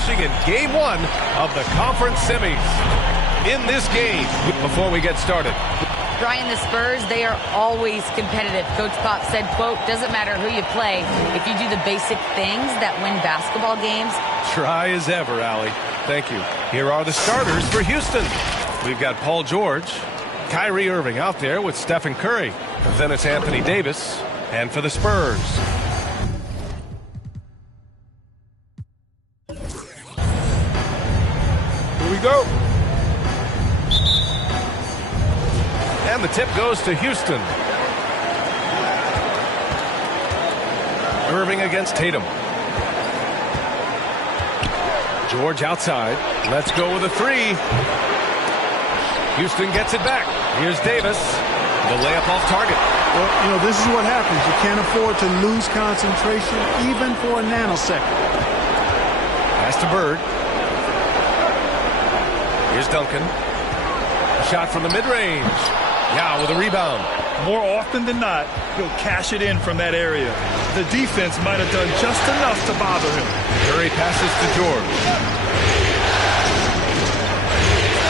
clashing in Game 1 of the conference semis. In this game, before we get started, Brian, the Spurs, they are always competitive. Coach Pop said, quote, doesn't matter who you play, if you do the basic things that win basketball games. Try as ever, Allie. Thank you. Here are the starters for Houston. We've got Paul George, Kyrie Irving out there with Stephen Curry. Then it's Anthony Davis. And for the Spurs, here we go. And the tip goes to Houston. Irving against Tatum. George outside. Let's go with a three. Houston gets it back. Here's Davis. The layup off target. Well, you know, this is what happens. You can't afford to lose concentration even for a nanosecond. Pass to Bird. Here's Duncan. A shot from the mid-range. Yao with a rebound. More often than not, he'll cash it in from that area. The defense might have done just enough to bother him. Curry passes to George.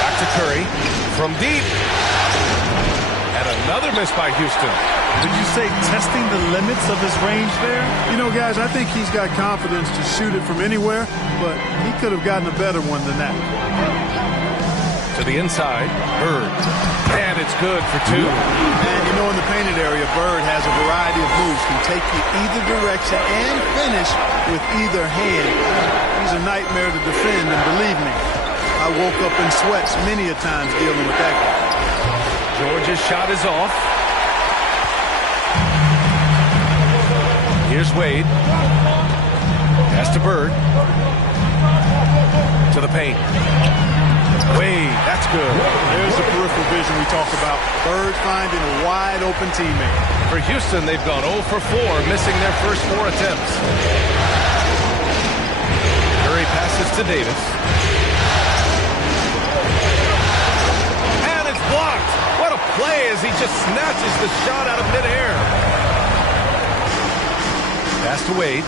Back to Curry. From deep. And another miss by Houston. Did you say testing the limits of his range there? You know, guys, I think he's got confidence to shoot it from anywhere, but he could have gotten a better one than that. To the inside, Bird. And it's good for two. And you know, in the painted area, Bird has a variety of moves. Can take you either direction and finish with either hand. He's a nightmare to defend, and believe me, I woke up in sweats many a times dealing with that guy. George's shot is off. Here's Wade. Pass to Bird. To the paint. Wade, that's good. There's the peripheral vision we talk about. Bird finding a wide open teammate. For Houston, they've gone 0 for 4, missing their first 4 attempts. Curry passes to Davis. And it's blocked. What a play as he just snatches the shot out of midair. Pass to Wade.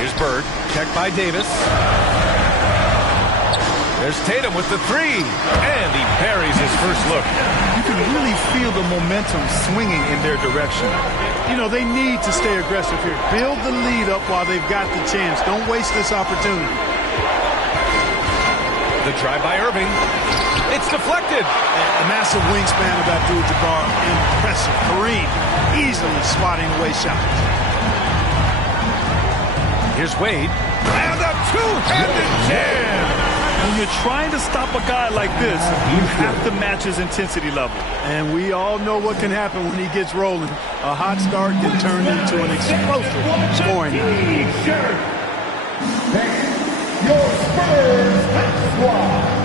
Here's Bird. Checked by Davis. There's Tatum with the three, and he buries his first look. You can really feel the momentum swinging in their direction. You know, they need to stay aggressive here. Build the lead up while they've got the chance. Don't waste this opportunity. The drive by Irving. It's deflected. The massive wingspan of Abdul-Jabbar, impressive. Kareem easily swatting away shots. Here's Wade. And a two-handed jam. When you're trying to stop a guy like this, you have to match his intensity level. And we all know what can happen when he gets rolling. A hot start can turn into an explosive scoring. Your Spurs squad.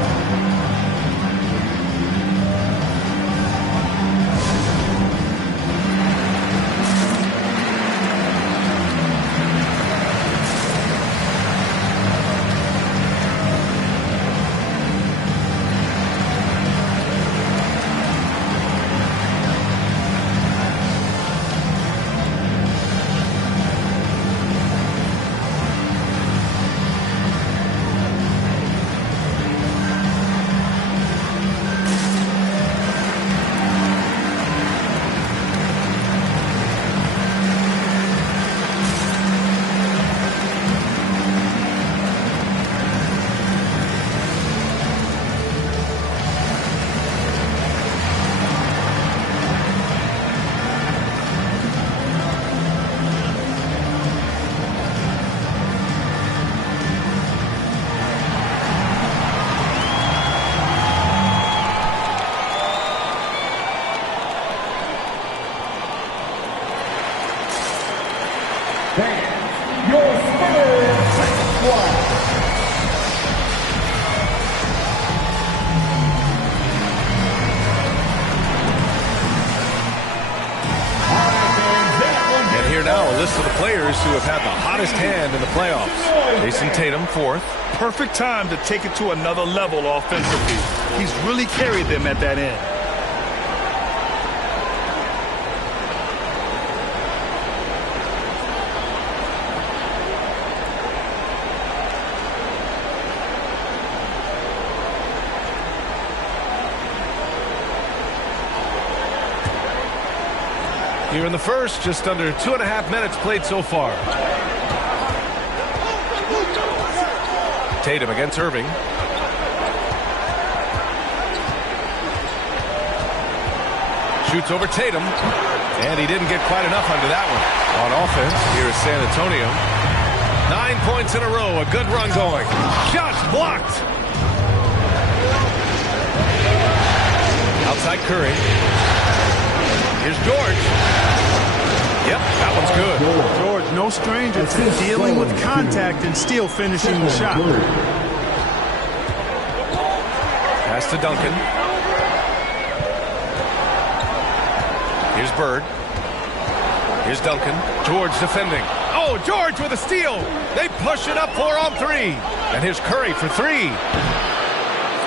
list of the players who have had the hottest hand in the playoffs. Jason Tatum, fourth. Perfect time to take it to another level offensively. He's really carried them at that end. Here in the first, just under 2.5 minutes played so far. Tatum against Irving. Shoots over Tatum, and he didn't get quite enough under that one. On offense, here is San Antonio. 9 points in a row, a good run going. Shots blocked. Outside Curry. Here's George. Yep, that one's good. George, no stranger to dealing with contact and still finishing the shot. Pass to Duncan. Here's Bird. Here's Duncan. George defending. Oh, George with a steal. They push it up 4 on 3. And here's Curry for 3.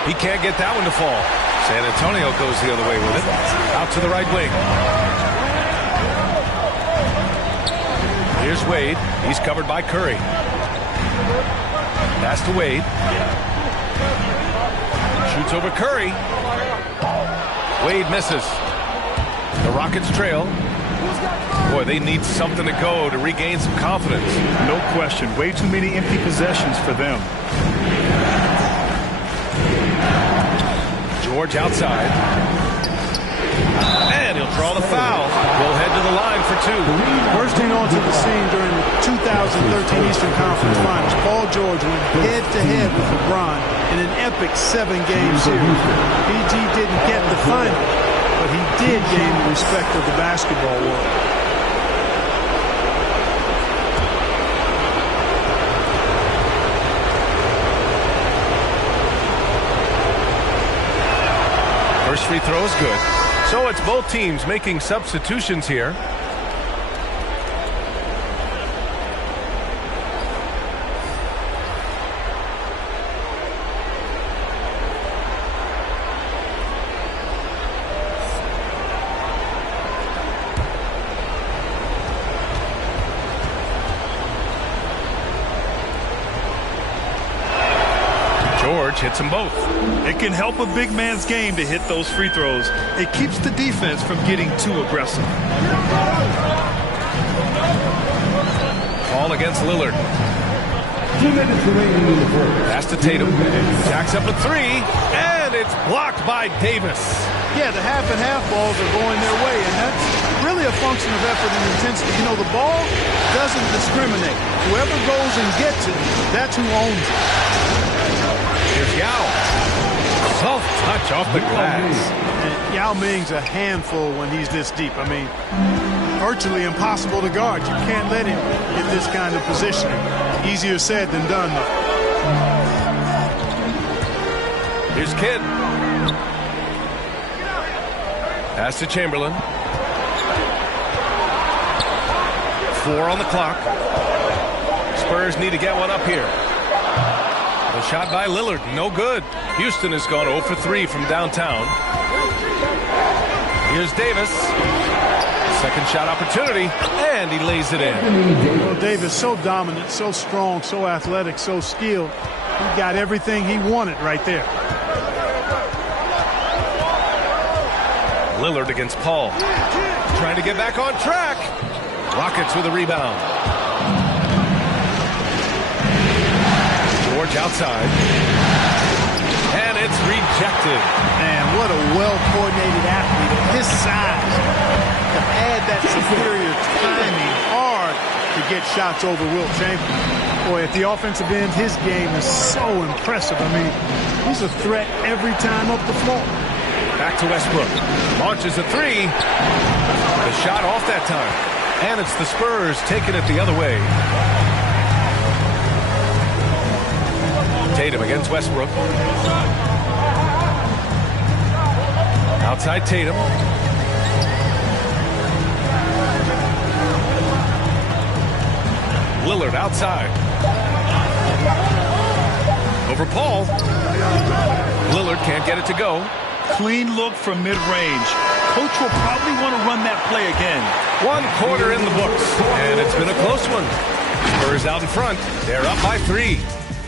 He can't get that one to fall. San Antonio goes the other way with it. Out to the right wing. Here's Wade. He's covered by Curry. Pass to Wade. Shoots over Curry. Wade misses. The Rockets trail. Boy, they need something to go to regain some confidence. No question. Way too many empty possessions for them. George outside. And he'll draw the foul. We'll head to the line for 2. Bursting onto the scene during the 2013 Eastern Conference Finals, Paul George went head-to-head with LeBron in an epic 7-game series. PG didn't get the final, but he did gain the respect of the basketball world. First free throw is good. So it's both teams making substitutions here. George hits them both. It can help a big man's game to hit those free throws. It keeps the defense from getting too aggressive. Ball against Lillard. 2 minutes remaining in the first. Pass to Tatum. Jacks up a 3, and it's blocked by Davis. Yeah, the half-and-half balls are going their way, and that's really a function of effort and intensity. You know, the ball doesn't discriminate. Whoever goes and gets it, that's who owns it. Here's Yao. Soft touch off the glass. And Yao Ming's a handful when he's this deep. I mean, virtually impossible to guard. You can't let him get this kind of positioning. Easier said than done, though. Here's Kidd. Pass to Chamberlain. 4 on the clock. Spurs need to get one up here. The shot by Lillard, no good. Houston has gone 0 for 3 from downtown. Here's Davis. Second shot opportunity, and he lays it in. Well, Davis, so dominant, so strong, so athletic, so skilled. He got everything he wanted right there. Lillard against Paul. Trying to get back on track. Rockets with a rebound. George outside. And it's rejected. Man, what a well-coordinated athlete at his size. To add that superior timing, hard to get shots over Wilt Chamberlain. Boy, at the offensive end, his game is so impressive. I mean, he's a threat every time up the floor. Back to Westbrook. Launches a 3. The shot off that time. And it's the Spurs taking it the other way. Tatum against Westbrook. Outside Tatum. Lillard outside. Over Paul. Lillard can't get it to go. Clean look from mid-range. Coach will probably want to run that play again. 1 quarter in the books, and it's been a close one. Spurs out in front. They're up by 3.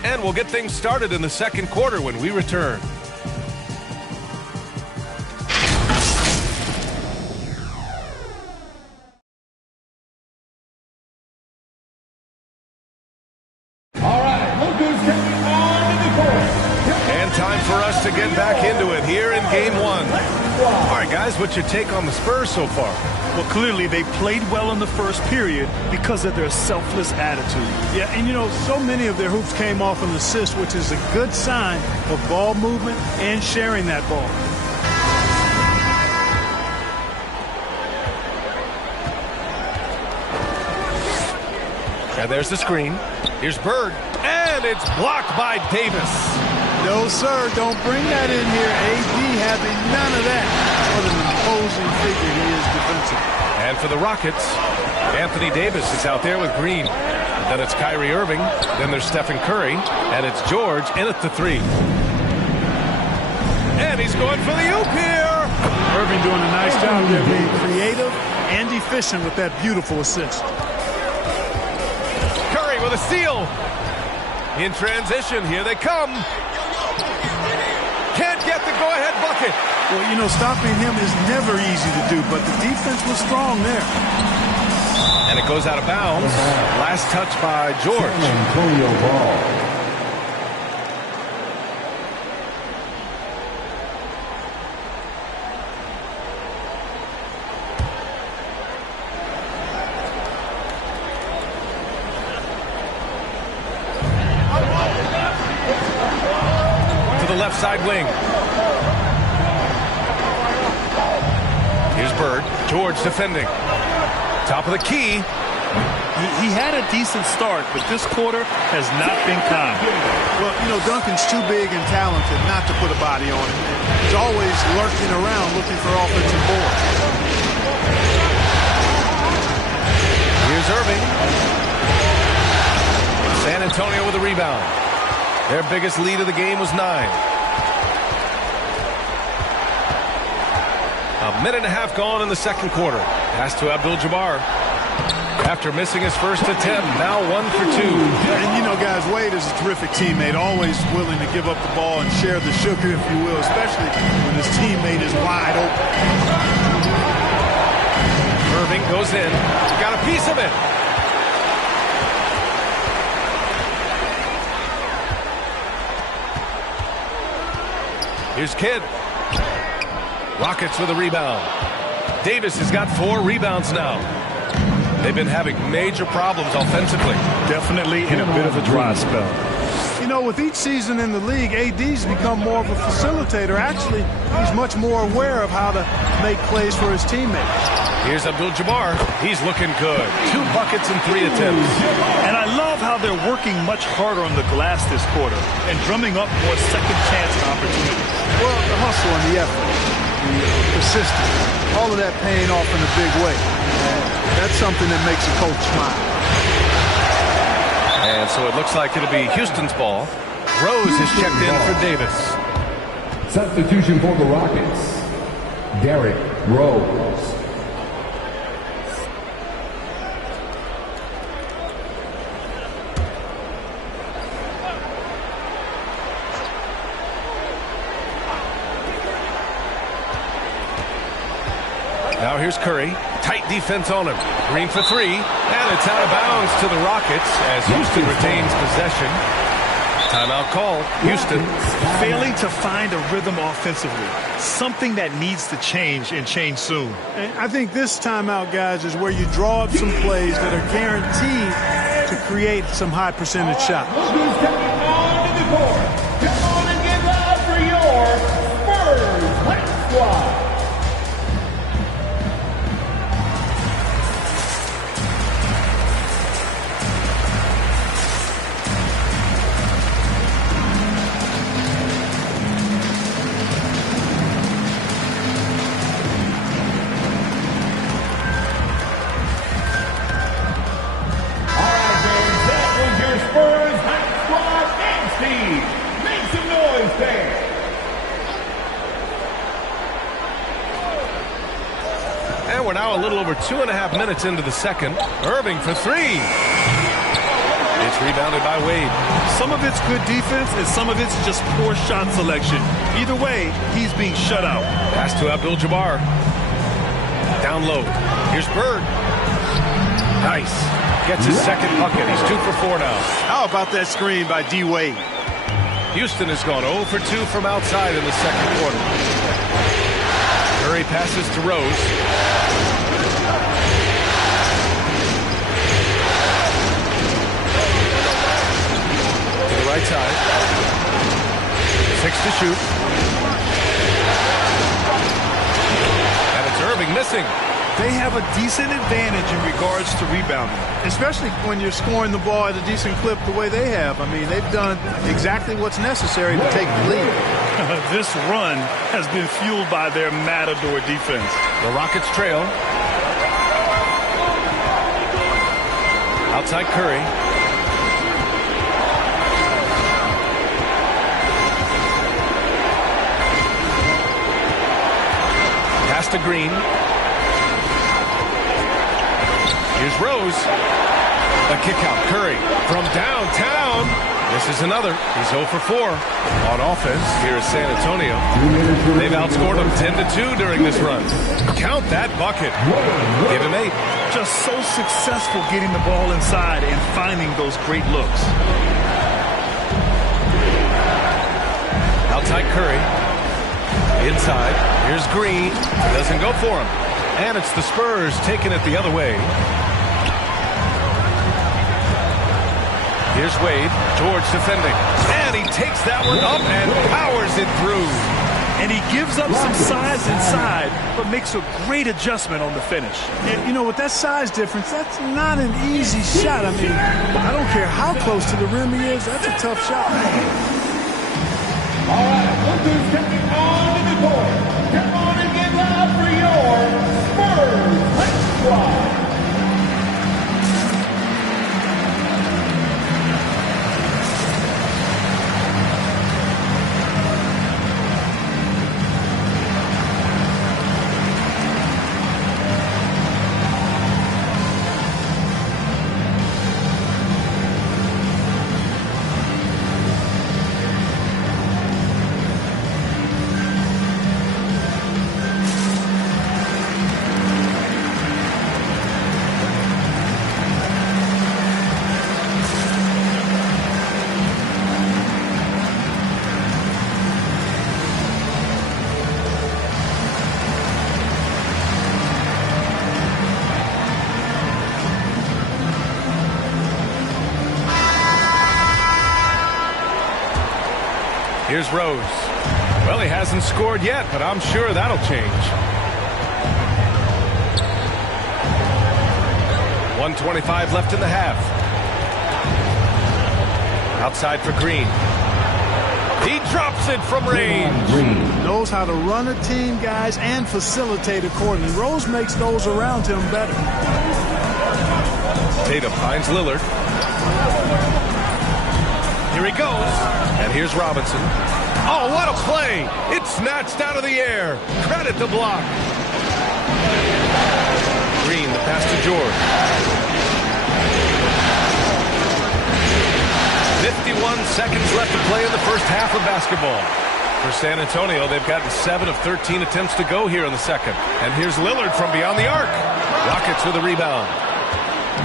And we'll get things started in the second quarter when we return. stepping on the court. And time for us to get back into it here in game one. All right, guys, what's your take on the Spurs so far? Well, clearly they played well in the first period because of their selfless attitude. Yeah, and you know, so many of their hoops came off an assist, which is a good sign of ball movement and sharing that ball. And there's the screen. Here's Bird, and it's blocked by Davis. No, sir, don't bring that in here. AD having none of that. What an imposing figure he is defensively. And for the Rockets, Anthony Davis is out there with Green. Then it's Kyrie Irving. Then there's Stephen Curry. And it's George in at the three. And he's going for the oop here. Irving doing a nice job there, being creative and efficient with that beautiful assist. Curry with a steal. In transition, here they come. Can't get the go-ahead bucket. Well, you know, stopping him is never easy to do, but the defense was strong there. And it goes out of bounds. Last touch by George. Antonio Ball. Left side wing. Here's Bird. George defending. Top of the key. He had a decent start, but this quarter has not been kind. Well, you know, Duncan's too big and talented not to put a body on him. He's always lurking around looking for offensive boards. Here's Irving. San Antonio with a rebound. Their biggest lead of the game was 9. A minute and a half gone in the second quarter. Pass to Abdul-Jabbar. After missing his first attempt, now 1 for 2. And you know, guys, Wade is a terrific teammate, always willing to give up the ball and share the sugar, if you will, especially when his teammate is wide open. Irving goes in. Got a piece of it. Here's Kidd. Rockets with a rebound. Davis has got 4 rebounds now. They've been having major problems offensively. Definitely in a bit of a dry spell. You know, with each season in the league, AD's become more of a facilitator. Actually, he's much more aware of how to make plays for his teammates. Here's Abdul-Jabbar. He's looking good. 2 buckets and 3 attempts. And I love how they're working much harder on the glass this quarter and drumming up more second chance opportunities. Well, the hustle and the effort, the persistence, all of that paying off in a big way. That's something that makes a coach smile. And so it looks like it'll be Houston's ball. Rose is checked in for Davis. Substitution for the Rockets, Derrick Rose. Now here's Curry. Tight defense on him. Green for 3. And it's out of bounds to the Rockets as Houston retains possession. Timeout called. Houston failing to find a rhythm offensively. Something that needs to change and change soon. And I think this timeout, guys, is where you draw up some plays that are guaranteed to create some high percentage shots. Who's stepping on the court? Come on and get loud for your Spurs Hot Squad. And we're now a little over 2.5 minutes into the second. Irving for 3. It's rebounded by Wade. Some of it's good defense and some of it's just poor shot selection. Either way, he's being shut out. Pass to Abdul-Jabbar. Down low. Here's Bird. Nice. gets his second bucket. He's 2 for 4 now. How about that screen by D. Wade? Houston has gone 0 for 2 from outside in the second quarter. Curry passes to Rose. To the right side. 6 to shoot. And it's Irving missing. They have a decent advantage in regards to rebounding. Especially when you're scoring the ball at a decent clip the way they have. I mean, they've done exactly what's necessary to take the lead. This run has been fueled by their matador defense. The Rockets trail. Outside Curry. Pass to Green. Here's Rose. A kick out. Curry from downtown. This is another. He's 0 for 4 on offense. Here is San Antonio. They've outscored them 10-2 during this run. Count that bucket. Give him 8. Just so successful getting the ball inside and finding those great looks. Outside Curry. Inside. Here's Green. Doesn't go for him. And it's the Spurs taking it the other way. Here's Wade. George defending. And he takes that one up and powers it through. And he gives up some size inside, but makes a great adjustment on the finish. And, you know, with that size difference, that's not an easy shot. I mean, I don't care how close to the rim he is. That's a tough shot. All right, look who's stepping on the court. Come on and get loud for your Spurs High Squad. Here's Rose. Well, he hasn't scored yet, but I'm sure that'll change. 1:25 left in the half. Outside for Green. He drops it from range. Knows how to run a team, guys, and facilitate accordingly. Rose makes those around him better. Tatum finds Lillard. Here he goes. And here's Robinson. Oh, what a play. It's snatched out of the air. Credit the block. Green, the pass to George. 51 seconds left to play in the first half of basketball. For San Antonio, they've gotten 7 of 13 attempts to go here in the second. And here's Lillard from beyond the arc. Rockets with a rebound.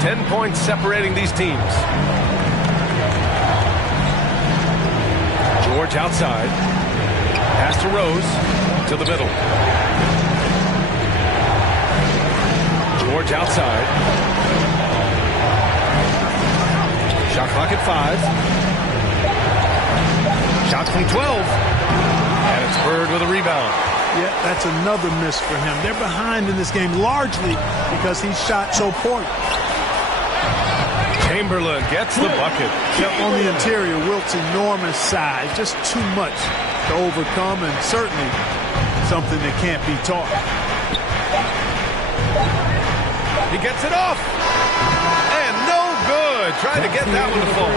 10 points separating these teams. George outside. Pass to Rose. To the middle. George outside. Shot clock at 5. Shot from 12. And it's Bird with a rebound. Yeah, that's another miss for him. They're behind in this game largely because he shot so poorly. Chamberlain gets the bucket. Yep, on the interior, Wilt's enormous size. Just too much to overcome, and certainly something that can't be taught. He gets it off. And no good. Trying to get that one to fall.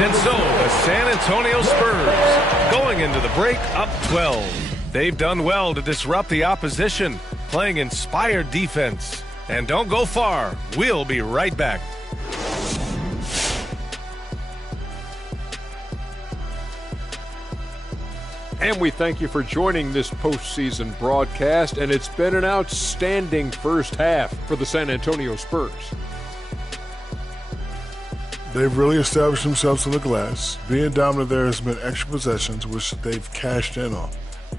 And so the San Antonio Spurs going into the break up 12. They've done well to disrupt the opposition, playing inspired defense. And don't go far. We'll be right back. And we thank you for joining this postseason broadcast, and it's been an outstanding first half for the San Antonio Spurs. They've really established themselves on the glass. Being dominant there has been extra possessions, which they've cashed in on.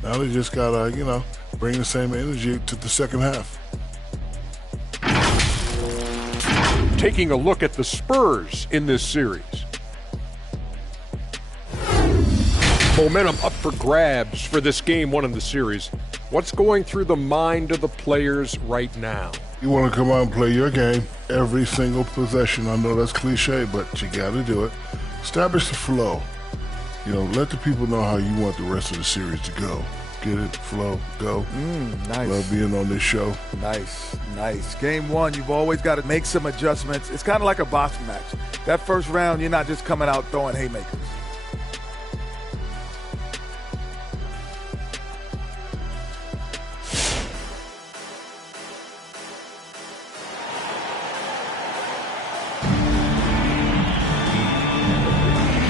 Now they just got to, bring the same energy to the second half. Taking a look at the Spurs in this series. Momentum up for grabs for this game one in the series. What's going through the mind of the players right now? You want to come out and play your game every single possession. I know that's cliche, but you got to do it. Establish the flow. Let the people know how you want the rest of the series to go. Get it, flow, go. Nice. Love being on this show. Nice. Game one, you've always got to make some adjustments. It's kind of like a boxing match. That first round, you're not just coming out throwing haymakers.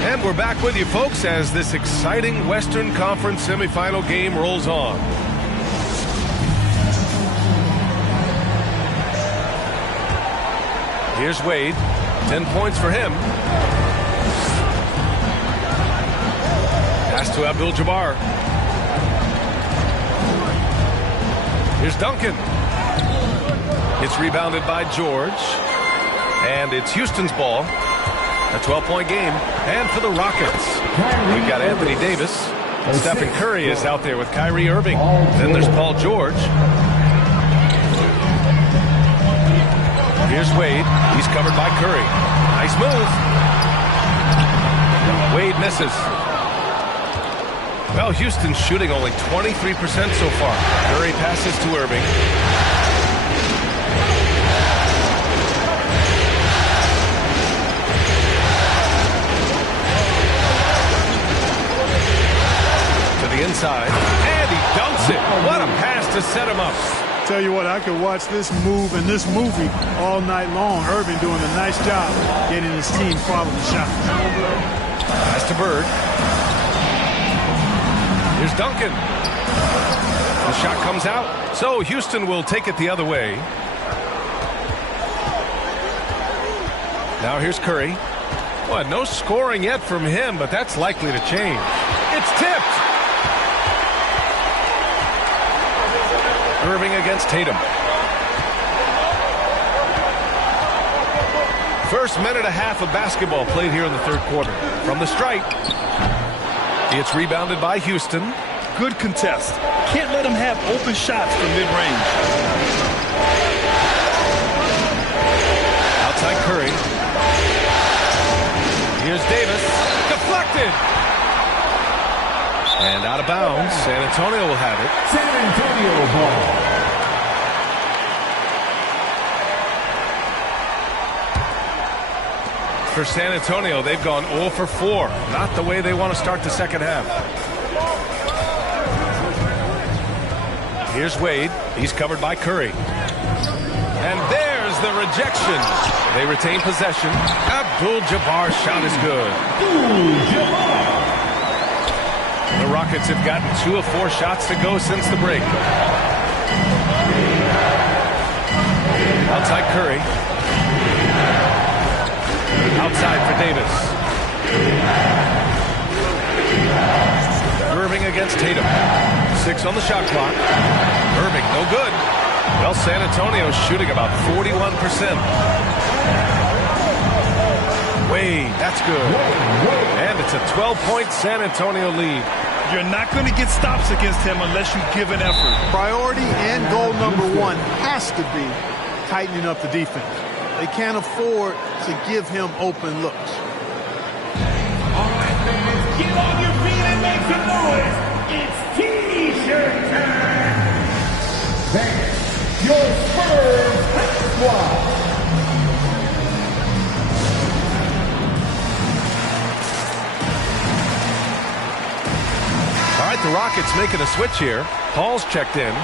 And we're back with you, folks, as this exciting Western Conference semifinal game rolls on. Here's Wade. 10 points for him. Pass to Abdul-Jabbar. Here's Duncan. It's rebounded by George. And it's Houston's ball. A 12-point game. And for the Rockets, we've got Anthony Davis. Stephen Curry is out there with Kyrie Irving. Then there's Paul George. Here's Wade. He's covered by Curry. Nice move. Wade misses. Well, Houston's shooting only 23% so far. Curry passes to Irving. To the inside. And he dunks it. What a pass to set him up. Tell you what, I could watch this move and this movie all night long. Irving doing a nice job getting his team quality shots. Pass to Bird. Here's Duncan. The shot comes out. So Houston will take it the other way. Now here's Curry. Well, no scoring yet from him, but that's likely to change. It's tipped. Irving against Tatum. First minute and a half of basketball played here in the third quarter. From the stripe. It's rebounded by Houston. Good contest. Can't let them have open shots from mid-range. Outside Curry. Here's Davis. Deflected. And out of bounds. San Antonio will have it. San Antonio ball. For San Antonio, they've gone 0 for 4. Not the way they want to start the second half. Here's Wade. He's covered by Curry. And there's the rejection. They retain possession. Abdul-Jabbar's shot is good. The Rockets have gotten 2 of 4 shots to go since the break. Outside Curry. Outside for Davis. Irving against Tatum. 6 on the shot clock. Irving, no good. Well, San Antonio's shooting about 41%. Wade, that's good. And it's a 12-point San Antonio lead. You're not going to get stops against him unless you give an effort. Priority and goal number one has to be tightening up the defense. They can't afford to give him open looks. All right, fans, get on your feet and make some noise. It's T-shirt time. Thanks, your Spurs squad. All right, the Rockets making a switch here. Paul's checked in.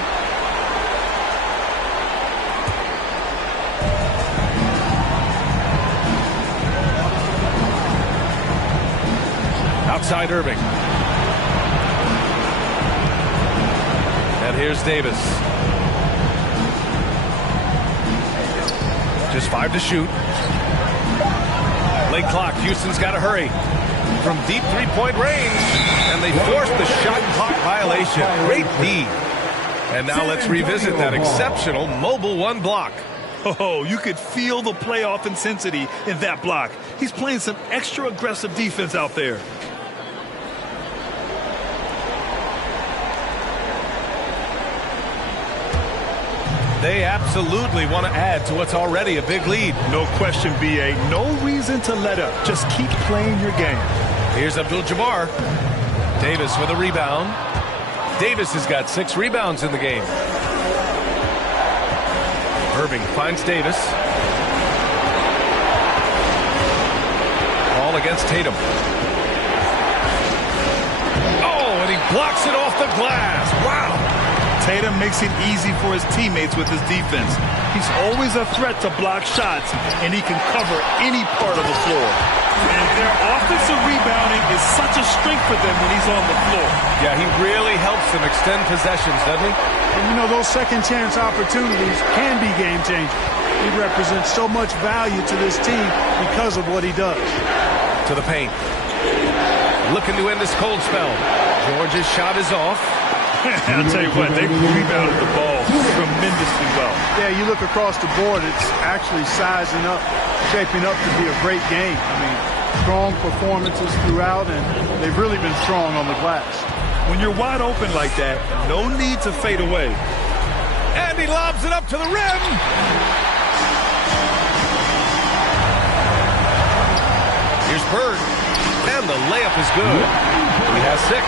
Outside Irving. And here's Davis. Just 5 to shoot. Late clock. Houston's got to hurry. From deep three-point range. And they forced the shot clock violation. Great D. And now let's revisit that exceptional Mobile One block. Oh, you could feel the playoff intensity in that block. He's playing some extra aggressive defense out there. They absolutely want to add to what's already a big lead. No question, B.A. No reason to let up. Just keep playing your game. Here's Abdul-Jabbar. Davis with a rebound. Davis has got 6 rebounds in the game. Irving finds Davis. Ball against Tatum. Oh, and he blocks it off the glass. Wow. Tatum makes it easy for his teammates with his defense. He's always a threat to block shots, and he can cover any part of the floor. And their offensive rebounding is such a strength for them when he's on the floor. Yeah, he really helps them extend possessions, doesn't he? And you know, those second chance opportunities can be game changers. He represents so much value to this team because of what he does. To the paint. Looking to end this cold spell. George's shot is off. I'll tell you what, they rebounded the ball tremendously well. Yeah, you look across the board, it's actually sizing up, shaping up to be a great game. I mean, strong performances throughout, and they've really been strong on the glass. When you're wide open like that, no need to fade away. And he lobs it up to the rim. Here's Bird. And the layup is good. He has 6.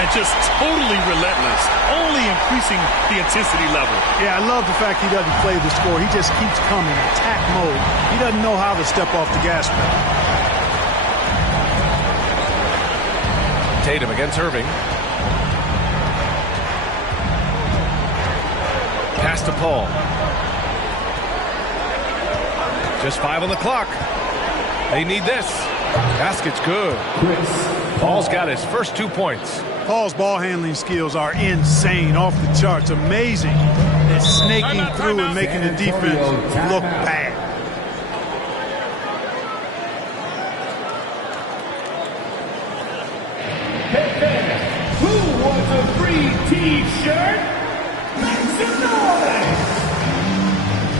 And just totally relentless, only increasing the intensity level. Yeah, I love the fact he doesn't play the score. He just keeps coming, attack mode. He doesn't know how to step off the gas pedal. Tatum against Irving. Pass to Paul. Just 5 on the clock. They need this. Basket's good. Paul's got his first 2 points. Paul's ball handling skills are insane, off the charts, amazing. They're snaking through and making the defense look bad. Who wants a free T-shirt? Make some noise!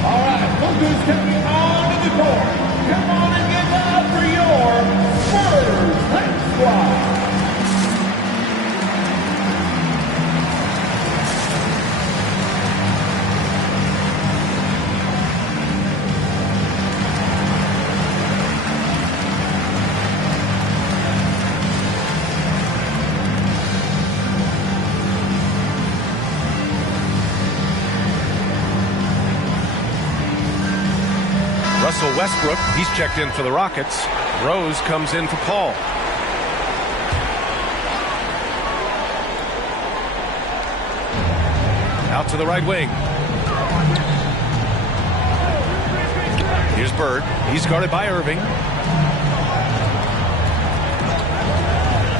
All right, look who's coming onto the court. Come on and get loud for your Spurs Hype Squad. Russell Westbrook, he's checked in for the Rockets. Rose comes in for Paul. Out to the right wing. Here's Bird. He's guarded by Irving.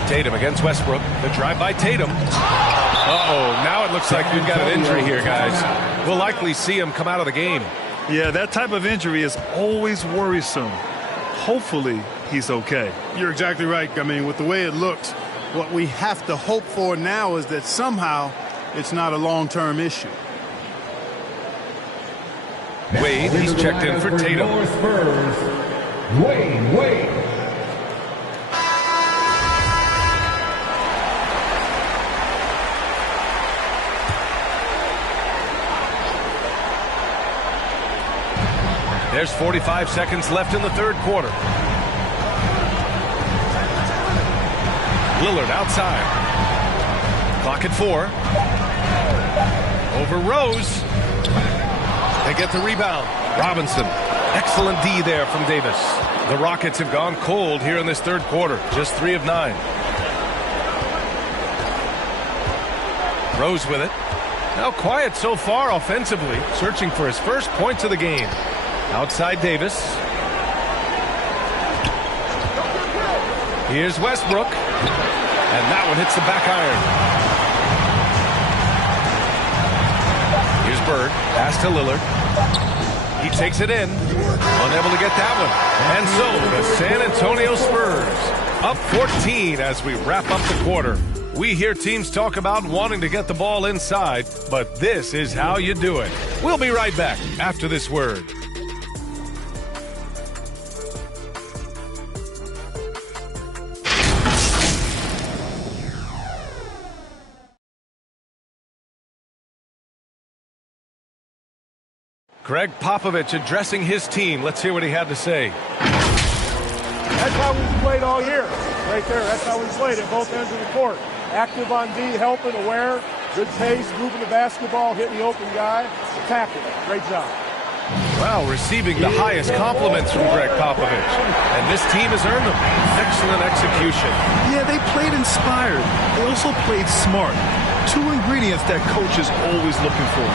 Tatum against Westbrook. The drive by Tatum. Uh-oh, now it looks like we've got an injury here, guys. We'll likely see him come out of the game. Yeah, that type of injury is always worrisome. Hopefully, he's okay. You're exactly right. I mean, with the way it looks, what we have to hope for now is that somehow it's not a long-term issue. Wade, he's checked in for Tatum. Wade. There's 45 seconds left in the third quarter. Lillard outside. Clock at 4. Over Rose. They get the rebound. Robinson. Excellent D there from Davis. The Rockets have gone cold here in this third quarter. Just 3 of 9. Rose with it. Now quiet so far offensively. Searching for his first points of the game. Outside Davis. Here's Westbrook. And that one hits the back iron. Here's Bird. Pass to Lillard. He takes it in. Unable to get that one. And so the San Antonio Spurs up 14 as we wrap up the quarter. We hear teams talk about wanting to get the ball inside, but this is how you do it. We'll be right back after this word. Greg Popovich addressing his team. Let's hear what he had to say. That's how we played all year. Right there, that's how we played at both ends of the court. Active on D, helping, aware, good pace, moving the basketball, hitting the open guy, attacking. Great job. Well, receiving the highest compliments from Greg Popovich. And this team has earned them. Excellent execution. Yeah, they played inspired. They also played smart. Two ingredients that coach is always looking for.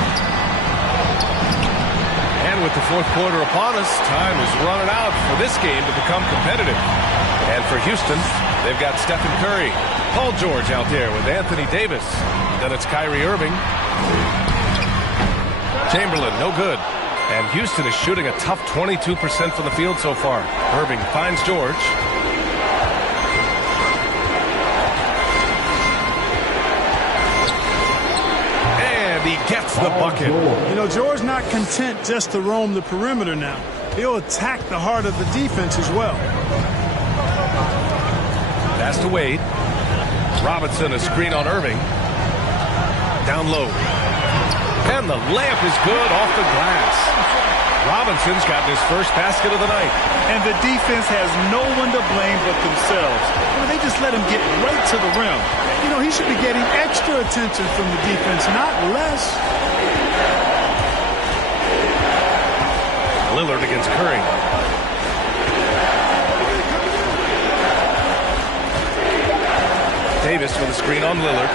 And with the fourth quarter upon us, time is running out for this game to become competitive. And for Houston, they've got Stephen Curry, Paul George out there with Anthony Davis. Then it's Kyrie Irving. Chamberlain, no good. And Houston is shooting a tough 22% from the field so far. Irving finds George. And he gets the bucket. You know, George not content just to roam the perimeter now. He'll attack the heart of the defense as well. Pass to Wade. Robinson, a screen on Irving. Down low. And the layup is good off the glass. Robinson's gotten his first basket of the night. And the defense has no one to blame but themselves. They just let him get right to the rim. You know, he should be getting extra attention from the defense, not less. Lillard against Curry. Davis with a screen on Lillard.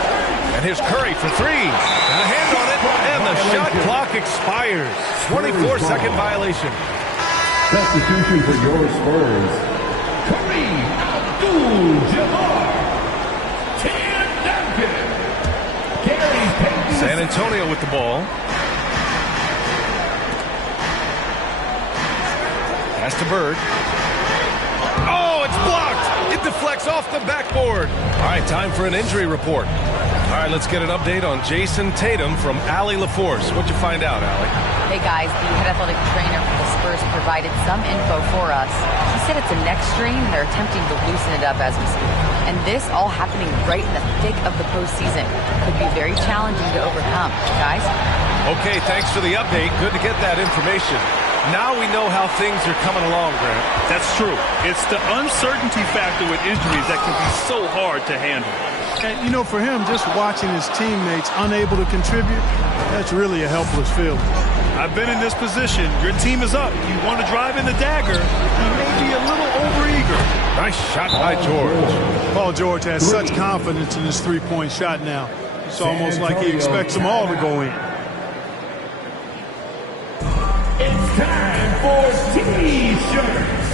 And here's Curry for three. And a hand on it. And the shot clock expires. 24-second violation. Substitution for your Spurs. Kareem Abdul-Jabbar. Tim Duncan. Gary Payton. San Antonio with the ball. Pass to Bird. Oh, it's blocked. It deflects off the backboard. All right, time for an injury report. All right, let's get an update on Jason Tatum from Allie LaForce. What'd you find out, Allie? Hey, guys, the head athletic trainer for the Spurs provided some info for us. He said it's a neck strain, and they're attempting to loosen it up as we speak. And this all happening right in the thick of the postseason. Could be very challenging to overcome. Guys? Okay, thanks for the update. Good to get that information. Now we know how things are coming along, Grant. That's true. It's the uncertainty factor with injuries that can be so hard to handle. And, you know, for him, just watching his teammates unable to contribute, that's really a helpless feeling. I've been in this position. Your team is up. You want to drive in the dagger. You may be a little overeager. Nice shot by George. Paul George has such confidence in his three-point shot now. It's almost like he expects them all to go in. It's time for T-shirts.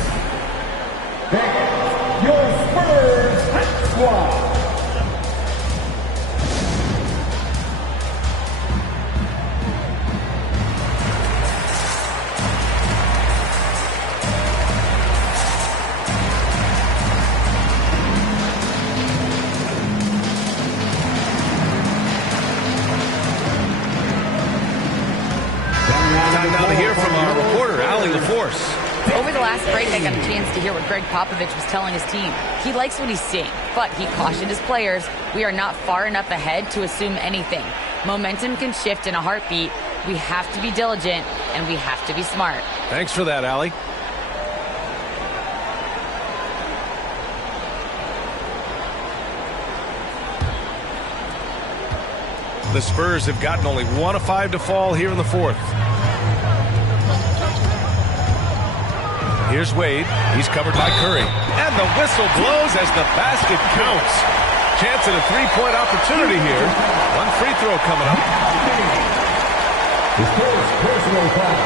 Your Spurs Hype Squad. Time now to hear from our reporter, Allie LaForce. Over the last break, I got a chance to hear what Greg Popovich was telling his team. He likes what he's seeing, but he cautioned his players, we are not far enough ahead to assume anything. Momentum can shift in a heartbeat. We have to be diligent, and we have to be smart. Thanks for that, Allie. The Spurs have gotten only 1 of 5 to fall here in the fourth. Here's Wade. He's covered by Curry. And the whistle blows as the basket counts. Chance at a three-point opportunity here. One free throw coming up. His first personal foul.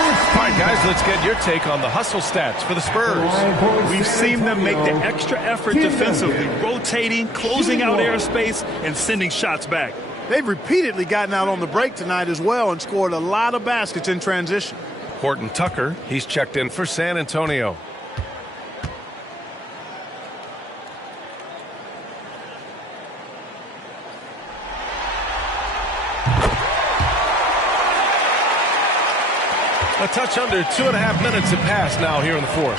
All right, guys, let's get your take on the hustle stats for the Spurs. We've seen them make the extra effort defensively, rotating, closing out airspace, and sending shots back. They've repeatedly gotten out on the break tonight as well and scored a lot of baskets in transition. Horton Tucker, he's checked in for San Antonio. A touch under 2.5 minutes have passed now here in the fourth.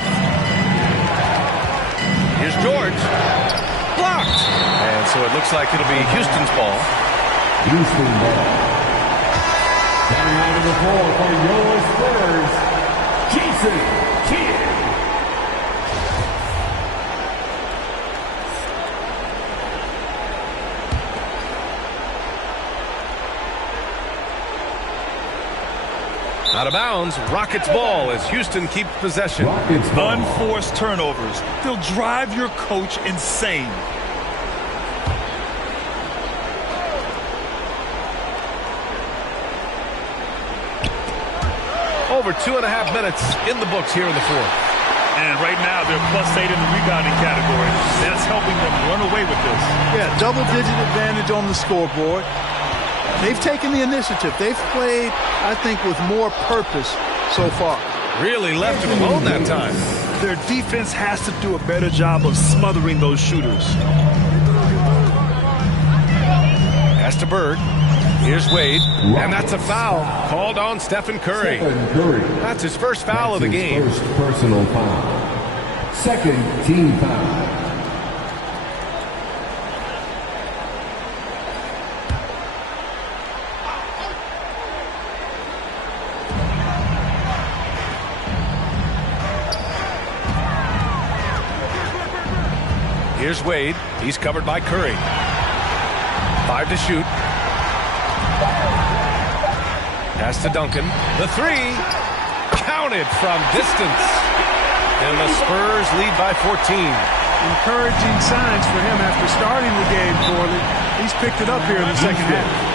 Here's George. Blocked. And so it looks like it'll be Houston's ball. Houston ball. Coming out of the floor for your Spurs, Jason Kidd. Out of bounds, Rockets ball as Houston keeps possession. Unforced turnovers. They'll drive your coach insane. Over 2.5 minutes in the books here in the fourth. And right now they're +8 in the rebounding category. That's helping them run away with this. Yeah, double-digit advantage on the scoreboard. They've taken the initiative. They've played, I think, with more purpose so far. Really left him alone that time. Their defense has to do a better job of smothering those shooters. Pass to Bird. Here's Wade. And that's a foul called on Stephen Curry. That's his first foul of the game. First personal foul. Second team foul. Here's Wade. He's covered by Curry. 5 to shoot. Pass to Duncan. The three. Counted from distance. And the Spurs lead by 14. Encouraging signs for him after starting the game poorly. He's picked it up here in the second half.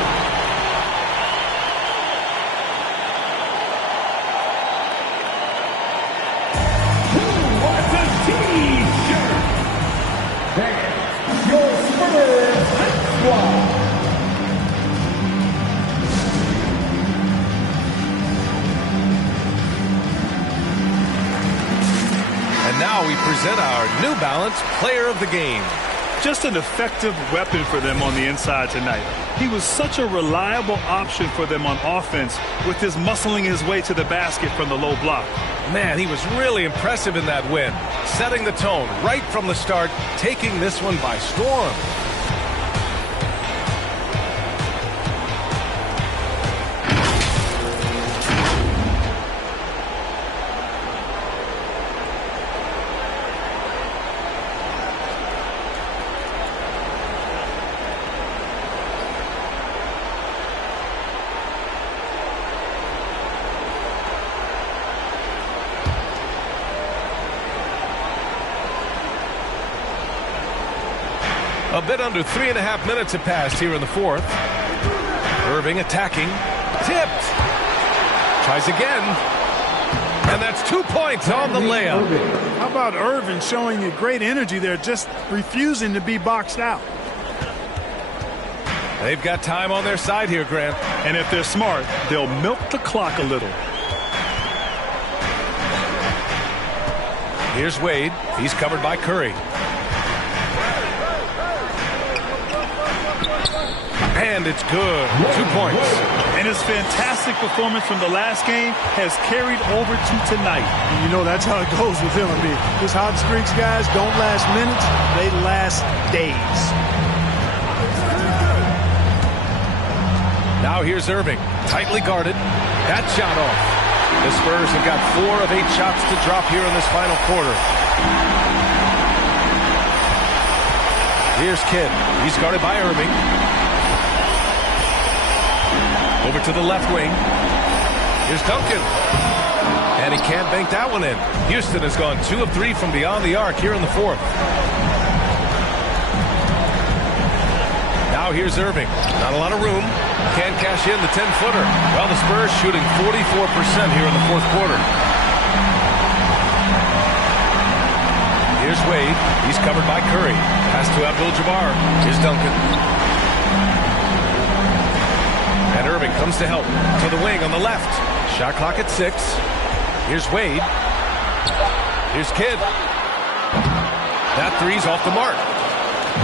Now we present our New Balance Player of the Game. Just an effective weapon for them on the inside tonight. He was such a reliable option for them on offense with his muscling his way to the basket from the low block. Man, he was really impressive in that win, setting the tone right from the start, taking this one by storm. A bit under 3.5 minutes have passed here in the fourth. Irving attacking. Tipped. Tries again. And that's 2 points on the layup. How about Irving showing you great energy there, just refusing to be boxed out? They've got time on their side here, Grant. And if they're smart, they'll milk the clock a little. Here's Wade. He's covered by Curry. And it's good. 2 points. And his fantastic performance from the last game has carried over to tonight. And you know that's how it goes with him. I mean, his hot streaks, guys, don't last minutes. They last days. Now here's Irving. Tightly guarded. That shot off. The Spurs have got 4 of 8 shots to drop here in this final quarter. Here's Kidd. He's guarded by Irving. Over to the left wing. Here's Duncan. And he can't bank that one in. Houston has gone 2 of 3 from beyond the arc here in the fourth. Now here's Irving. Not a lot of room. Can't cash in the 10-footer. Well, the Spurs shooting 44% here in the fourth quarter. Here's Wade. He's covered by Curry. Pass to Abdul-Jabbar. Here's Duncan. And Irving comes to help. To the wing on the left. Shot clock at 6. Here's Wade. Here's Kidd. That three's off the mark.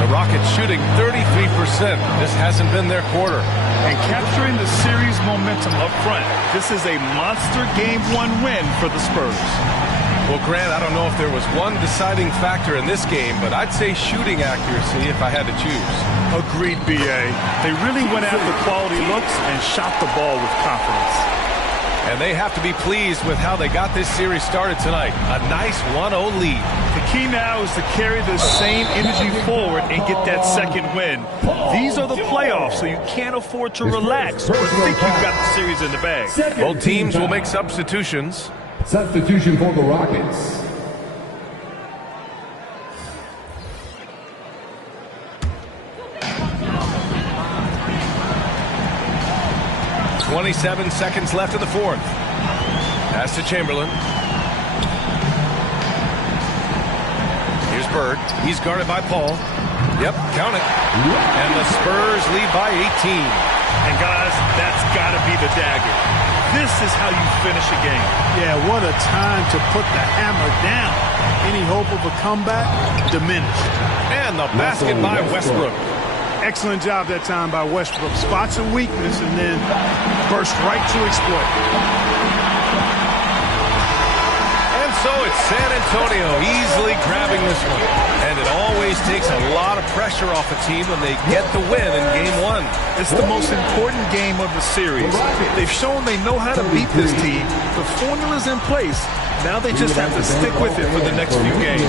The Rockets shooting 33%. This hasn't been their quarter. And capturing the series momentum up front. This is a monster Game 1 win for the Spurs. Well, Grant, I don't know if there was one deciding factor in this game, but I'd say shooting accuracy if I had to choose. Agreed, B.A. They really went after quality looks and shot the ball with confidence. And they have to be pleased with how they got this series started tonight. A nice 1-0 lead. The key now is to carry the same energy forward and get that second win. These are the playoffs, so you can't afford to relax or think you've got the series in the bag. Both teams will make substitutions. Substitution for the Rockets. .27 seconds left in the fourth. Pass to Chamberlain. Here's Bird. He's guarded by Paul. Yep, count it. And the Spurs lead by 18. And guys, that's got to be the dagger. This is how you finish a game. Yeah, what a time to put the hammer down. Any hope of a comeback diminished. And the basket by Westbrook. Excellent job that time by Westbrook. Spots a weakness and then burst right to exploit. And so it's San Antonio easily grabbing this one. And it always takes a lot of pressure off a team when they get the win in Game 1. It's the most important game of the series. They've shown they know how to beat this team. The formula's in place. Now they just have to stick with it for the next few games.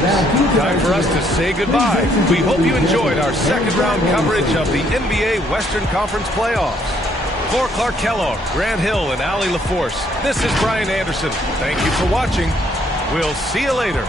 Time for us to say goodbye. We hope you enjoyed our second round coverage of the NBA Western Conference Playoffs. For Clark Kellogg, Grant Hill, and Allie LaForce, this is Brian Anderson. Thank you for watching. We'll see you later.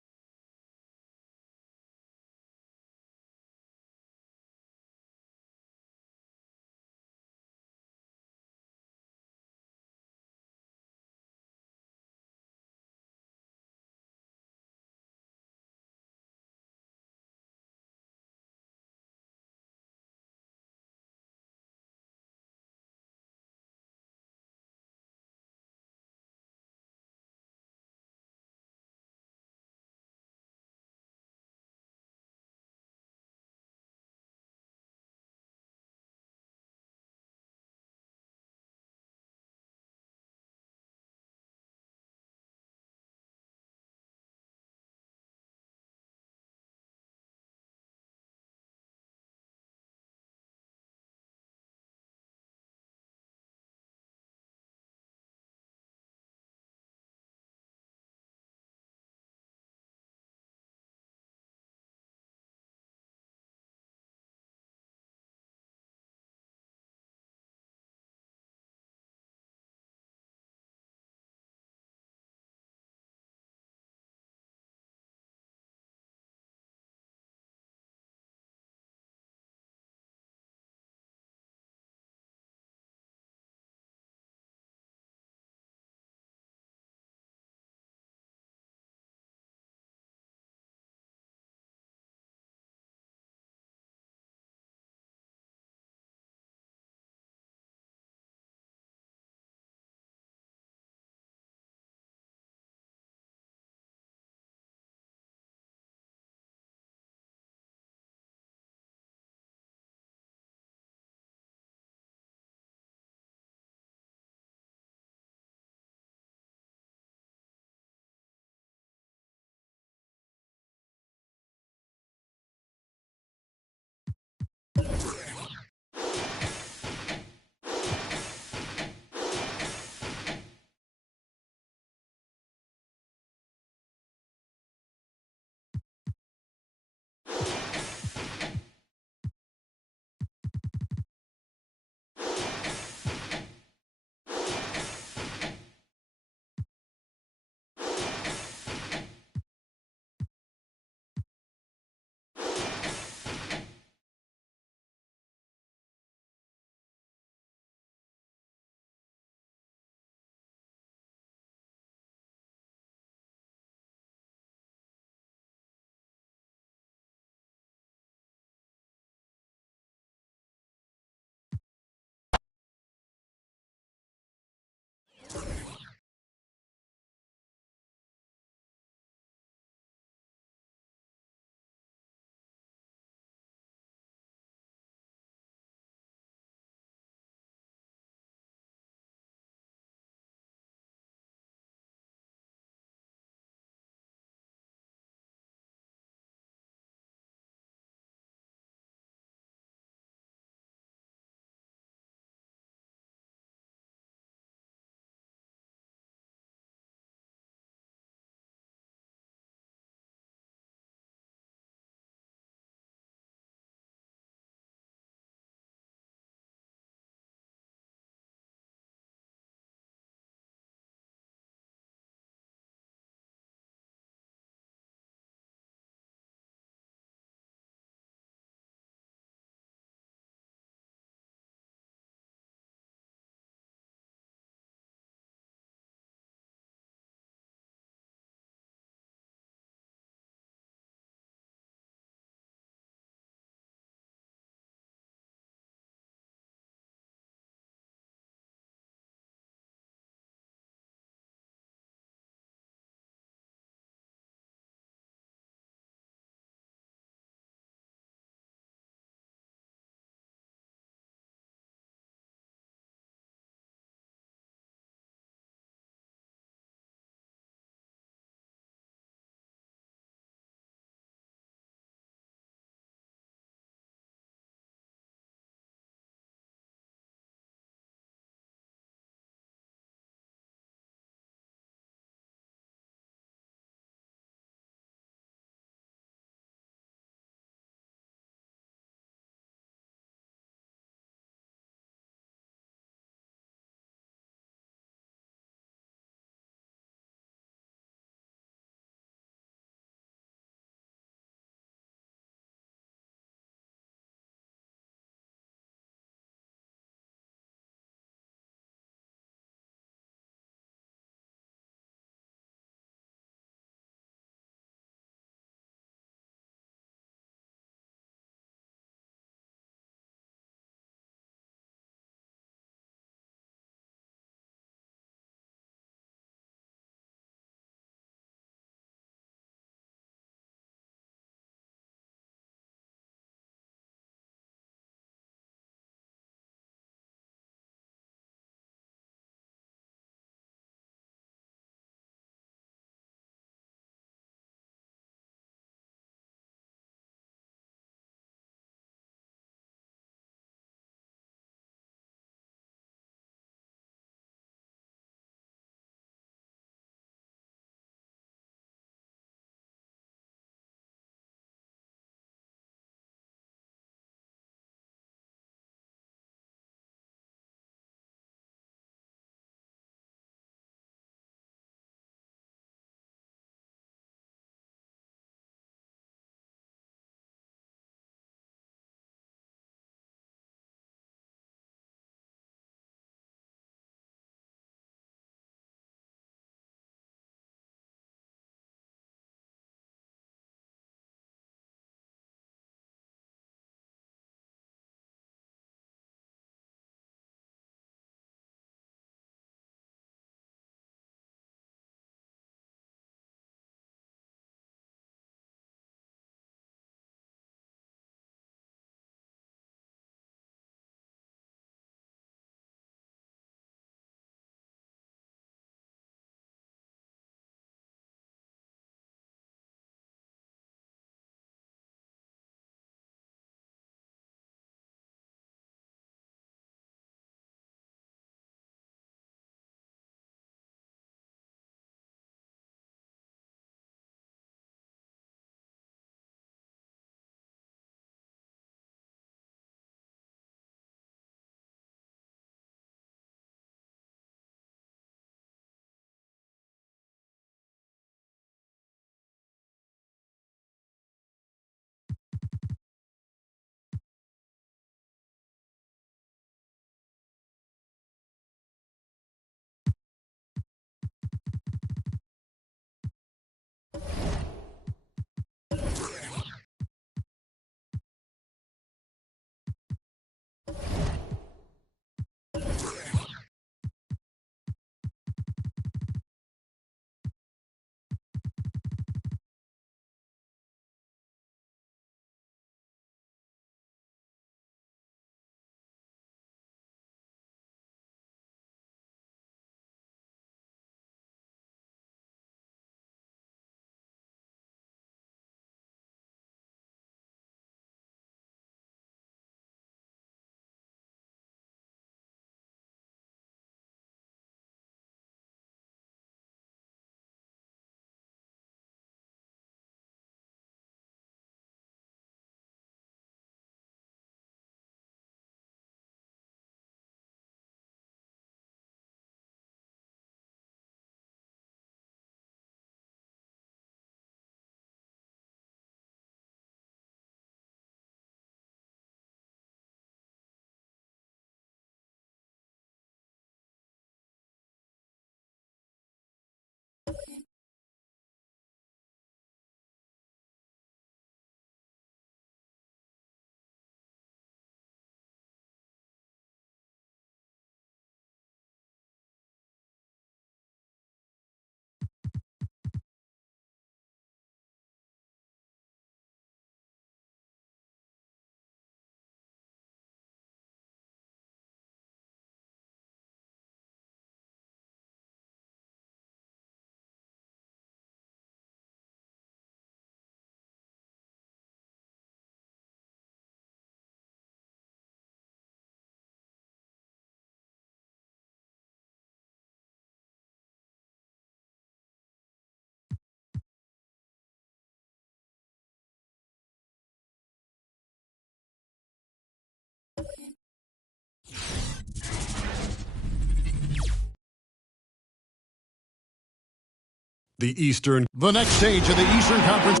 The next stage of the Eastern Conference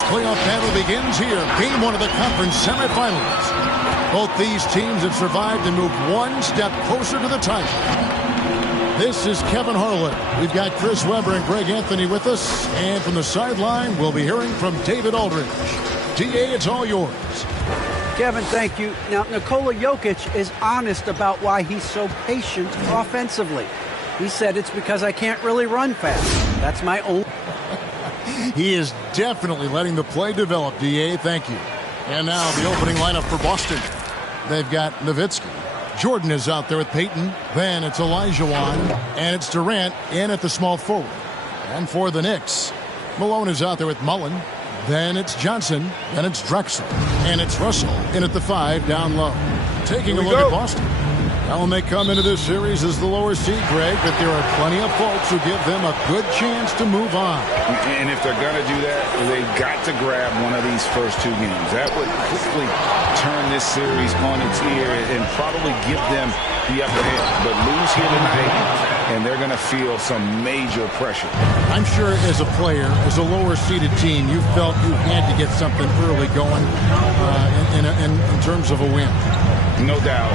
playoff battle begins here. Game 1 of the conference semifinals. Both these teams have survived and moved one step closer to the title. This is Kevin Harlan. We've got Chris Webber and Greg Anthony with us. And from the sideline, we'll be hearing from David Aldridge. DA, it's all yours. Kevin, thank you. Now, Nikola Jokic is honest about why he's so patient offensively. He said it's because I can't really run fast. That's my own. He is definitely letting the play develop, DA. Thank you. And now the opening lineup for Boston. They've got Nowitzki. Jordan is out there with Payton. Then it's Olajuwon. And it's Durant in at the small forward. And for the Knicks, Malone is out there with Mullen. Then it's Johnson. Then it's Drexler. And it's Russell in at the 5 down low. Taking a look at Boston. Well, they come into this series as the lower seed, Greg, but there are plenty of folks who give them a good chance to move on. And if they're going to do that, they've got to grab one of these first 2 games. That would quickly turn this series on its ear and probably give them the upper hand. But lose here tonight, and they're going to feel some major pressure. I'm sure as a player, as a lower-seeded team, you felt you had to get something early going in terms of a win. No doubt.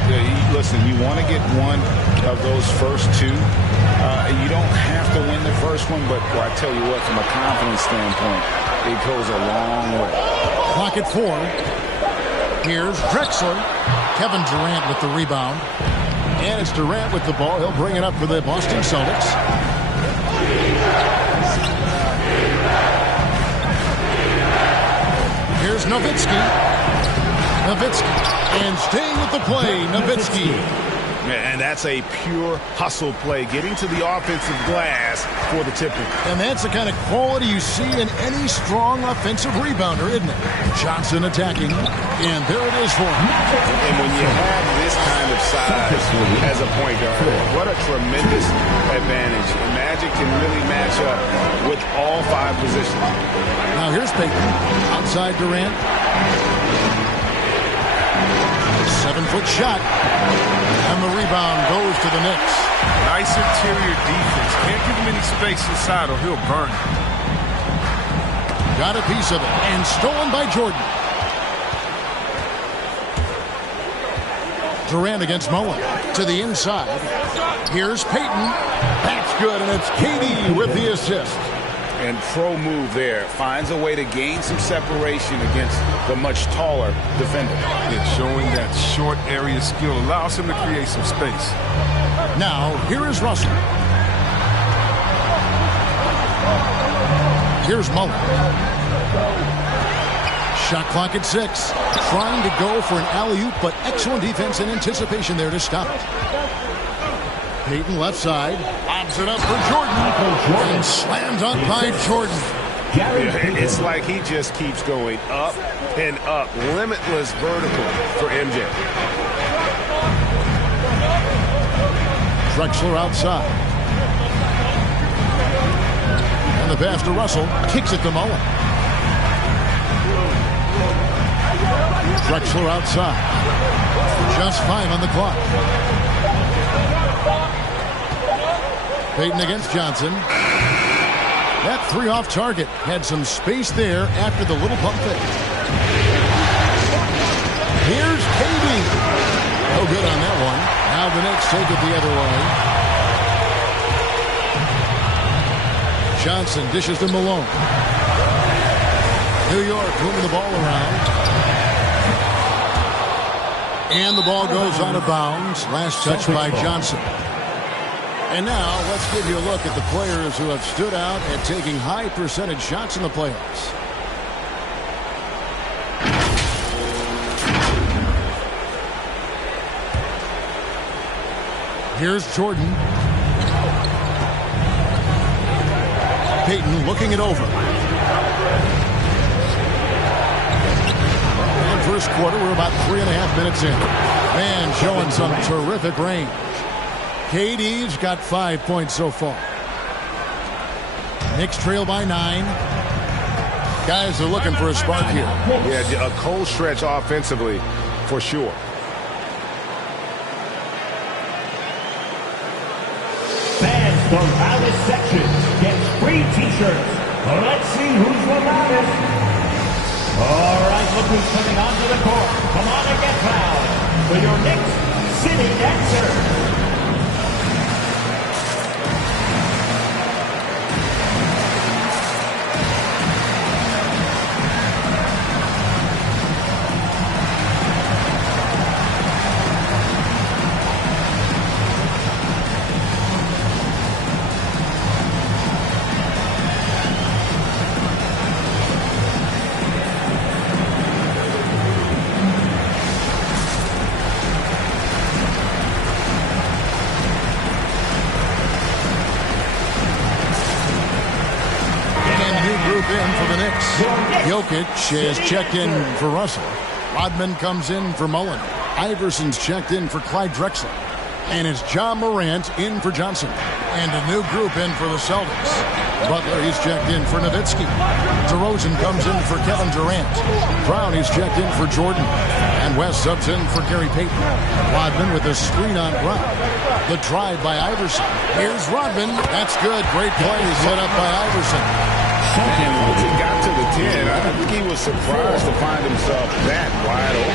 Listen, you want to get one of those first 2. You don't have to win the first one, but I tell you what, from a confidence standpoint, it goes a long way. Clock at 4. Here's Drexler. Kevin Durant with the rebound. And it's Durant with the ball. He'll bring it up for the Boston Celtics. Here's Nowitzki. And staying with the play, Nowitzki. And that's a pure hustle play, getting to the offensive glass for the tipper. And that's the kind of quality you see in any strong offensive rebounder, isn't it? Johnson attacking, and there it is for him. And when you have this kind of size as a point guard, what a tremendous advantage. Magic can really match up with all 5 positions. Now here's Payton, outside Durant. 7-foot shot. And the rebound goes to the Knicks. Nice interior defense. Can't give him any space inside or he'll burn it. Got a piece of it. And stolen by Jordan. Durant against Mullen. To the inside. Here's Payton. That's good, and it's KD with the assist. And pro move there. Finds a way to gain some separation against the much taller defender. It's showing that short area skill allows him to create some space. Now, here is Russell. Here's Mullen. Shot clock at 6. Trying to go for an alley-oop, but excellent defense and anticipation there to stop it. Payton left side. Lobs it up for Jordan. And slammed up by Jordan. It's like he just keeps going up and up. Limitless vertical for MJ. Drexler outside. And the pass to Russell. Kicks it to Mullen. Drexler outside. Just 5 on the clock. Payton against Johnson. That 3 off target. Had some space there after the little pump fake. Here's KD. No good on that one. Now the Knicks take it the other way. Johnson dishes to Malone. New York moving the ball around. And the ball goes out of bounds. Last touch by Johnson. And now let's give you a look at the players who have stood out at taking high percentage shots in the playoffs. Here's Jordan. Payton looking it over. And first quarter, we're about 3.5 minutes in. Man, showing some terrific range. KD's got 5 points so far. Knicks trail by 9. Guys are looking for a spark here. Yeah, a cold stretch offensively for sure. The loudest section gets free t-shirts. Let's see who's the loudest. All right, look who's coming onto the court. Come on and get loud for your Knicks City Dancer. Jokic has checked in for Russell. Rodman comes in for Mullen. Iverson's checked in for Clyde Drexler. And it's John Morant in for Johnson. And a new group in for the Celtics. Butler, he's checked in for Nowitzki. DeRozan comes in for Kevin Durant. Brown, he's checked in for Jordan. And West subs in for Gary Payton. Rodman with a screen on Brown. The drive by Iverson. Here's Rodman. That's good. Great play set up by Iverson. And once he got to the 10, I think he was surprised to find himself that wide open.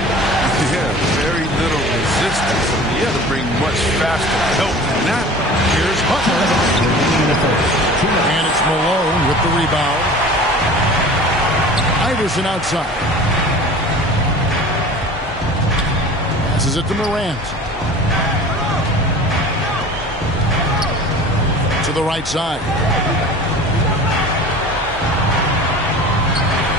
Yeah, very little resistance. He had to bring much faster help than that. Here's Butler. And it's Malone with the rebound. Iverson outside. Passes it to Morant. To the right side.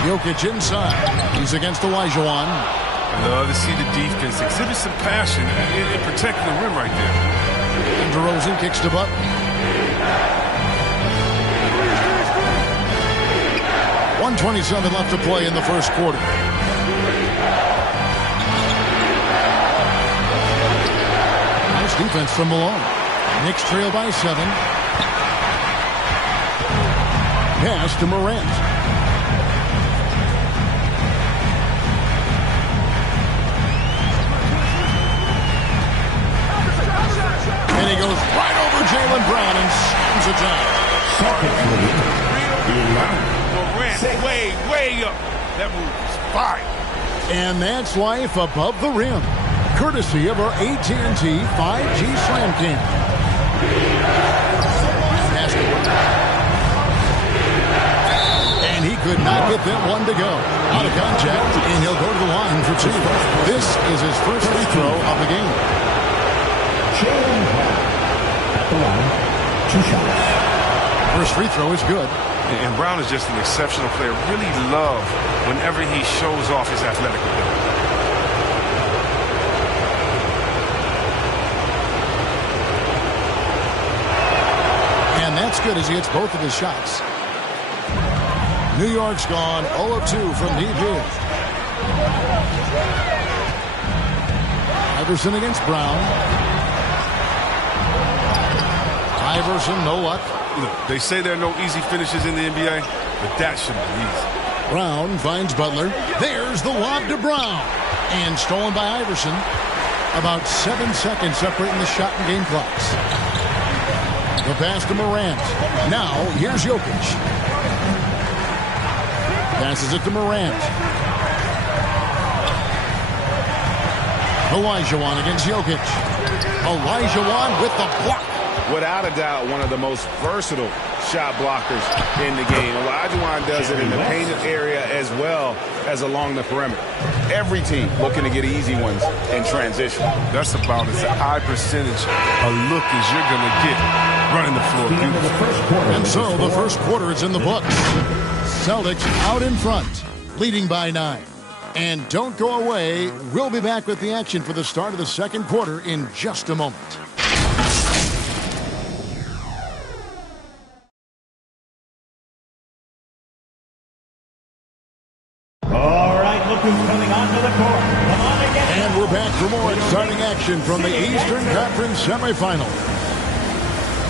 Jokic inside. He's against Olajuwon. I love to see the defense exhibit some passion in protecting the rim right there. And DeRozan kicks to Butler. .127 left to play in the first quarter. Nice defense from Malone. Knicks trail by 7. Pass to Morant. And he goes right over Jaylen Brown and slams it down. Morant, way up. That move is fire. And that's life above the rim. Courtesy of our AT&T 5G Slam Cam. And he could not get that one to go. Out of contact, and he'll go to the line for 2. This is his first free throw of the game. At the line, 2 shots. First free throw is good. And Brown is just an exceptional player. Really love whenever he shows off his athletic ability. And that's good as he hits both of his shots. New York's gone 0 of 2 from deep here. Iverson against Brown. Iverson, no luck. Look, they say there are no easy finishes in the NBA, but that should be easy. Brown finds Butler. There's the lob to Brown. And stolen by Iverson. About 7 seconds separating the shot and game clocks. The pass to Morant. Now, here's Jokic. Passes it to Morant. Olajuwon against Jokic. Olajuwon with the block. Without a doubt, one of the most versatile shot blockers in the game. Olajuwon does it in the painted area as well as along the perimeter. Every team looking to get easy ones in transition. That's about as high percentage a look as you're going to get running the floor. And so the first quarter is in the books. Celtics out in front, leading by 9. And don't go away. We'll be back with the action for the start of the second quarter in just a moment. All right, look who's coming onto the court. Come on again. And we're back for more exciting action from the Eastern Conference semifinal.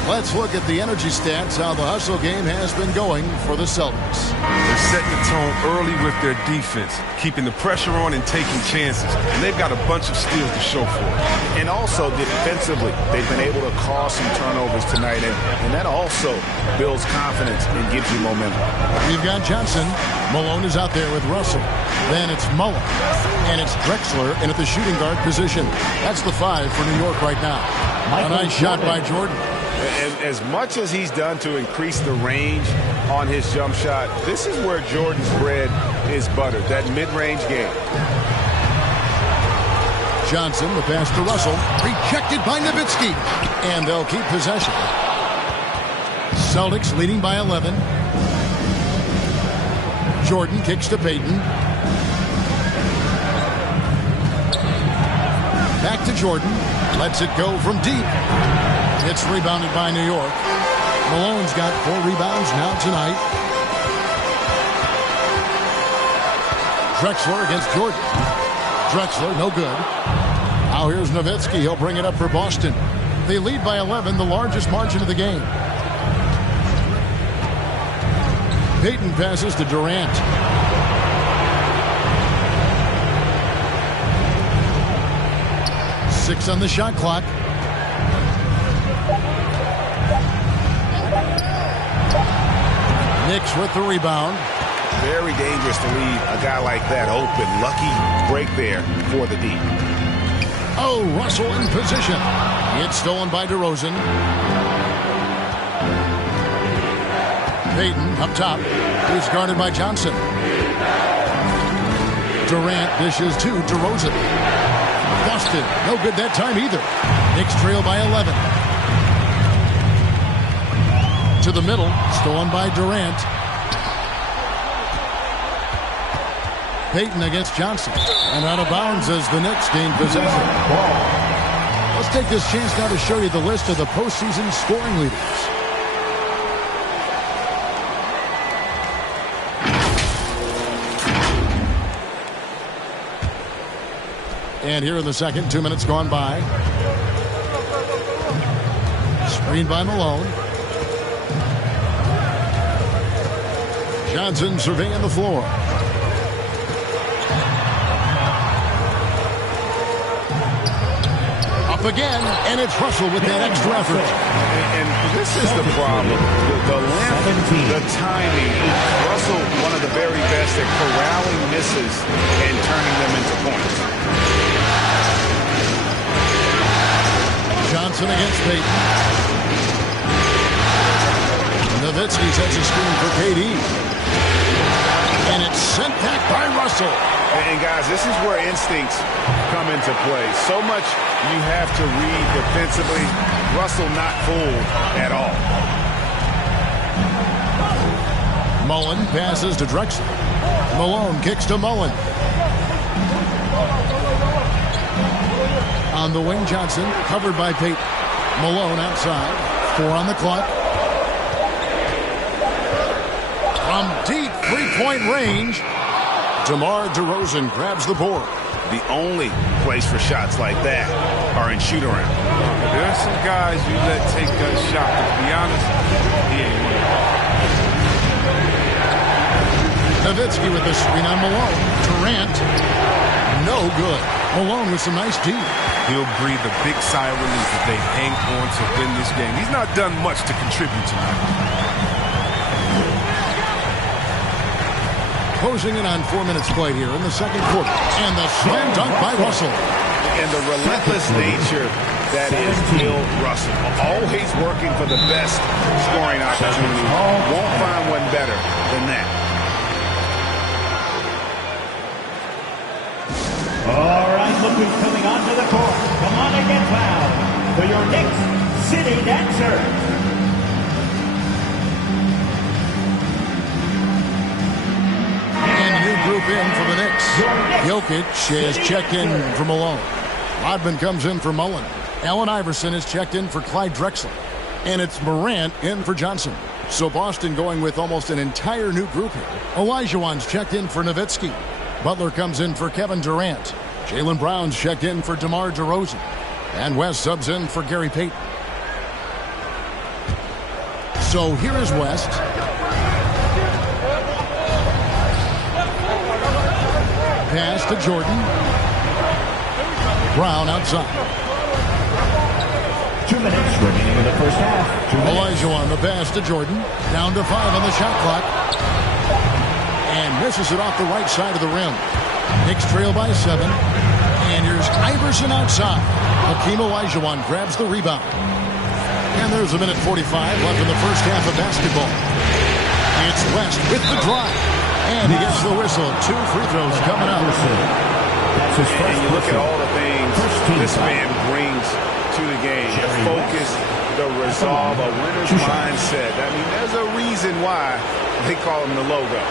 Let's look at the energy stats, how the hustle game has been going for the Celtics. They're setting the tone early with their defense, keeping the pressure on and taking chances. And they've got a bunch of steals to show for it. And also defensively, they've been able to cause some turnovers tonight. And that also builds confidence and gives you momentum. We've got Johnson. Malone is out there with Russell. Then it's Mullen. And it's Drexler in at the shooting guard position. That's the 5 for New York right now. A nice shot by Jordan. As much as he's done to increase the range on his jump shot, this is where Jordan's bread is buttered, that mid-range game. Johnson, the pass to Russell. Rejected by Nowitzki. And they'll keep possession. Celtics leading by 11. Jordan kicks to Payton. Back to Jordan. Lets it go from deep. It's rebounded by New York. Malone's got 4 rebounds now tonight. Drexler against Jordan. Drexler, no good. Now here's Nowitzki. He'll bring it up for Boston. They lead by 11, the largest margin of the game. Payton passes to Durant. Six on the shot clock. Knicks with the rebound. Very dangerous to leave a guy like that open. Lucky break there for the D. Oh, Russell in position. It's stolen by DeRozan. Payton up top. He's guarded by Johnson. Durant dishes to DeRozan. Boston, no good that time either. Knicks trail by 11. To the middle, stolen by Durant. Payton against Johnson. And out of bounds as the Knicks gain possession. Let's take this chance now to show you the list of the postseason scoring leaders. And here in the second, 2 minutes gone by. Screened by Malone. Johnson surveying the floor. Up again, and it's Russell with that extra effort. And this is the problem. The length, the timing. Russell, one of the very best at corralling misses and turning them into points. Johnson against Payton. Nowitzki sets a screen for KD. And it's sent back by Russell. And guys, this is where instincts come into play. So much you have to read defensively. Russell not fooled at all. Mullen passes to Drexler. Malone kicks to Mullen. On the wing, Johnson, covered by Payton. Malone outside. 4 on the clock. From deep three-point range, DeMar DeRozan grabs the board. The only place for shots like that are in shoot-around. There are some guys you let take that shot, but to be honest, he ain't one of them. Nowitzki with the screen on Malone. Durant, no good. Malone with some nice D. He'll breathe a big sigh of relief if they hang on to win this game. He's not done much to contribute tonight. Closing in on 4 minutes played here in the second quarter. And the slam dunk by Russell. And the relentless nature that is Bill Russell. Always working for the best scoring opportunity. Won't find one better than that. All right, look who's coming onto the court. Come on and get loud for your Knicks City Dancer. Group in for the Knicks. Jokic has checked in for Malone. Rodman comes in for Mullen. Allen Iverson is checked in for Clyde Drexler. And it's Morant in for Johnson. So Boston going with almost an entire new group here. Olajuwon's checked in for Nowitzki. Butler comes in for Kevin Durant. Jaylen Brown's checked in for DeMar DeRozan. And West subs in for Gary Payton. So here is West. Pass to Jordan. Brown outside. 2 minutes remaining in the first half. Olajuwon, the pass to Jordan. Down to 5 on the shot clock. And misses it off the right side of the rim. Knicks trail by 7. And here's Iverson outside. Hakeem Olajuwon grabs the rebound. And there's a minute 45 left in the first half of basketball. It's West with the drive. And he gets the whistle. 2 free throws coming up. And you look at all the things this man brings to the game. The focus, the resolve, a winner's mindset. I mean, there's a reason why they call him the logo.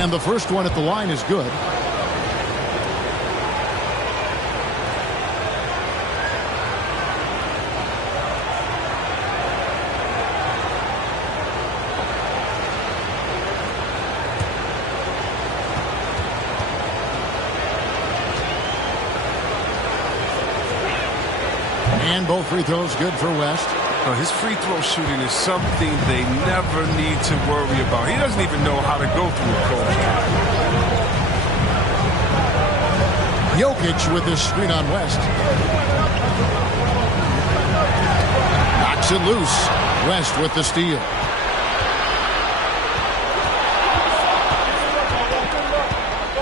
And the first one at the line is good. And both free throws good for West. His free throw shooting is something they never need to worry about. He doesn't even know how to go through a cold. Jokic with his screen on West. Knocks it loose. West with the steal.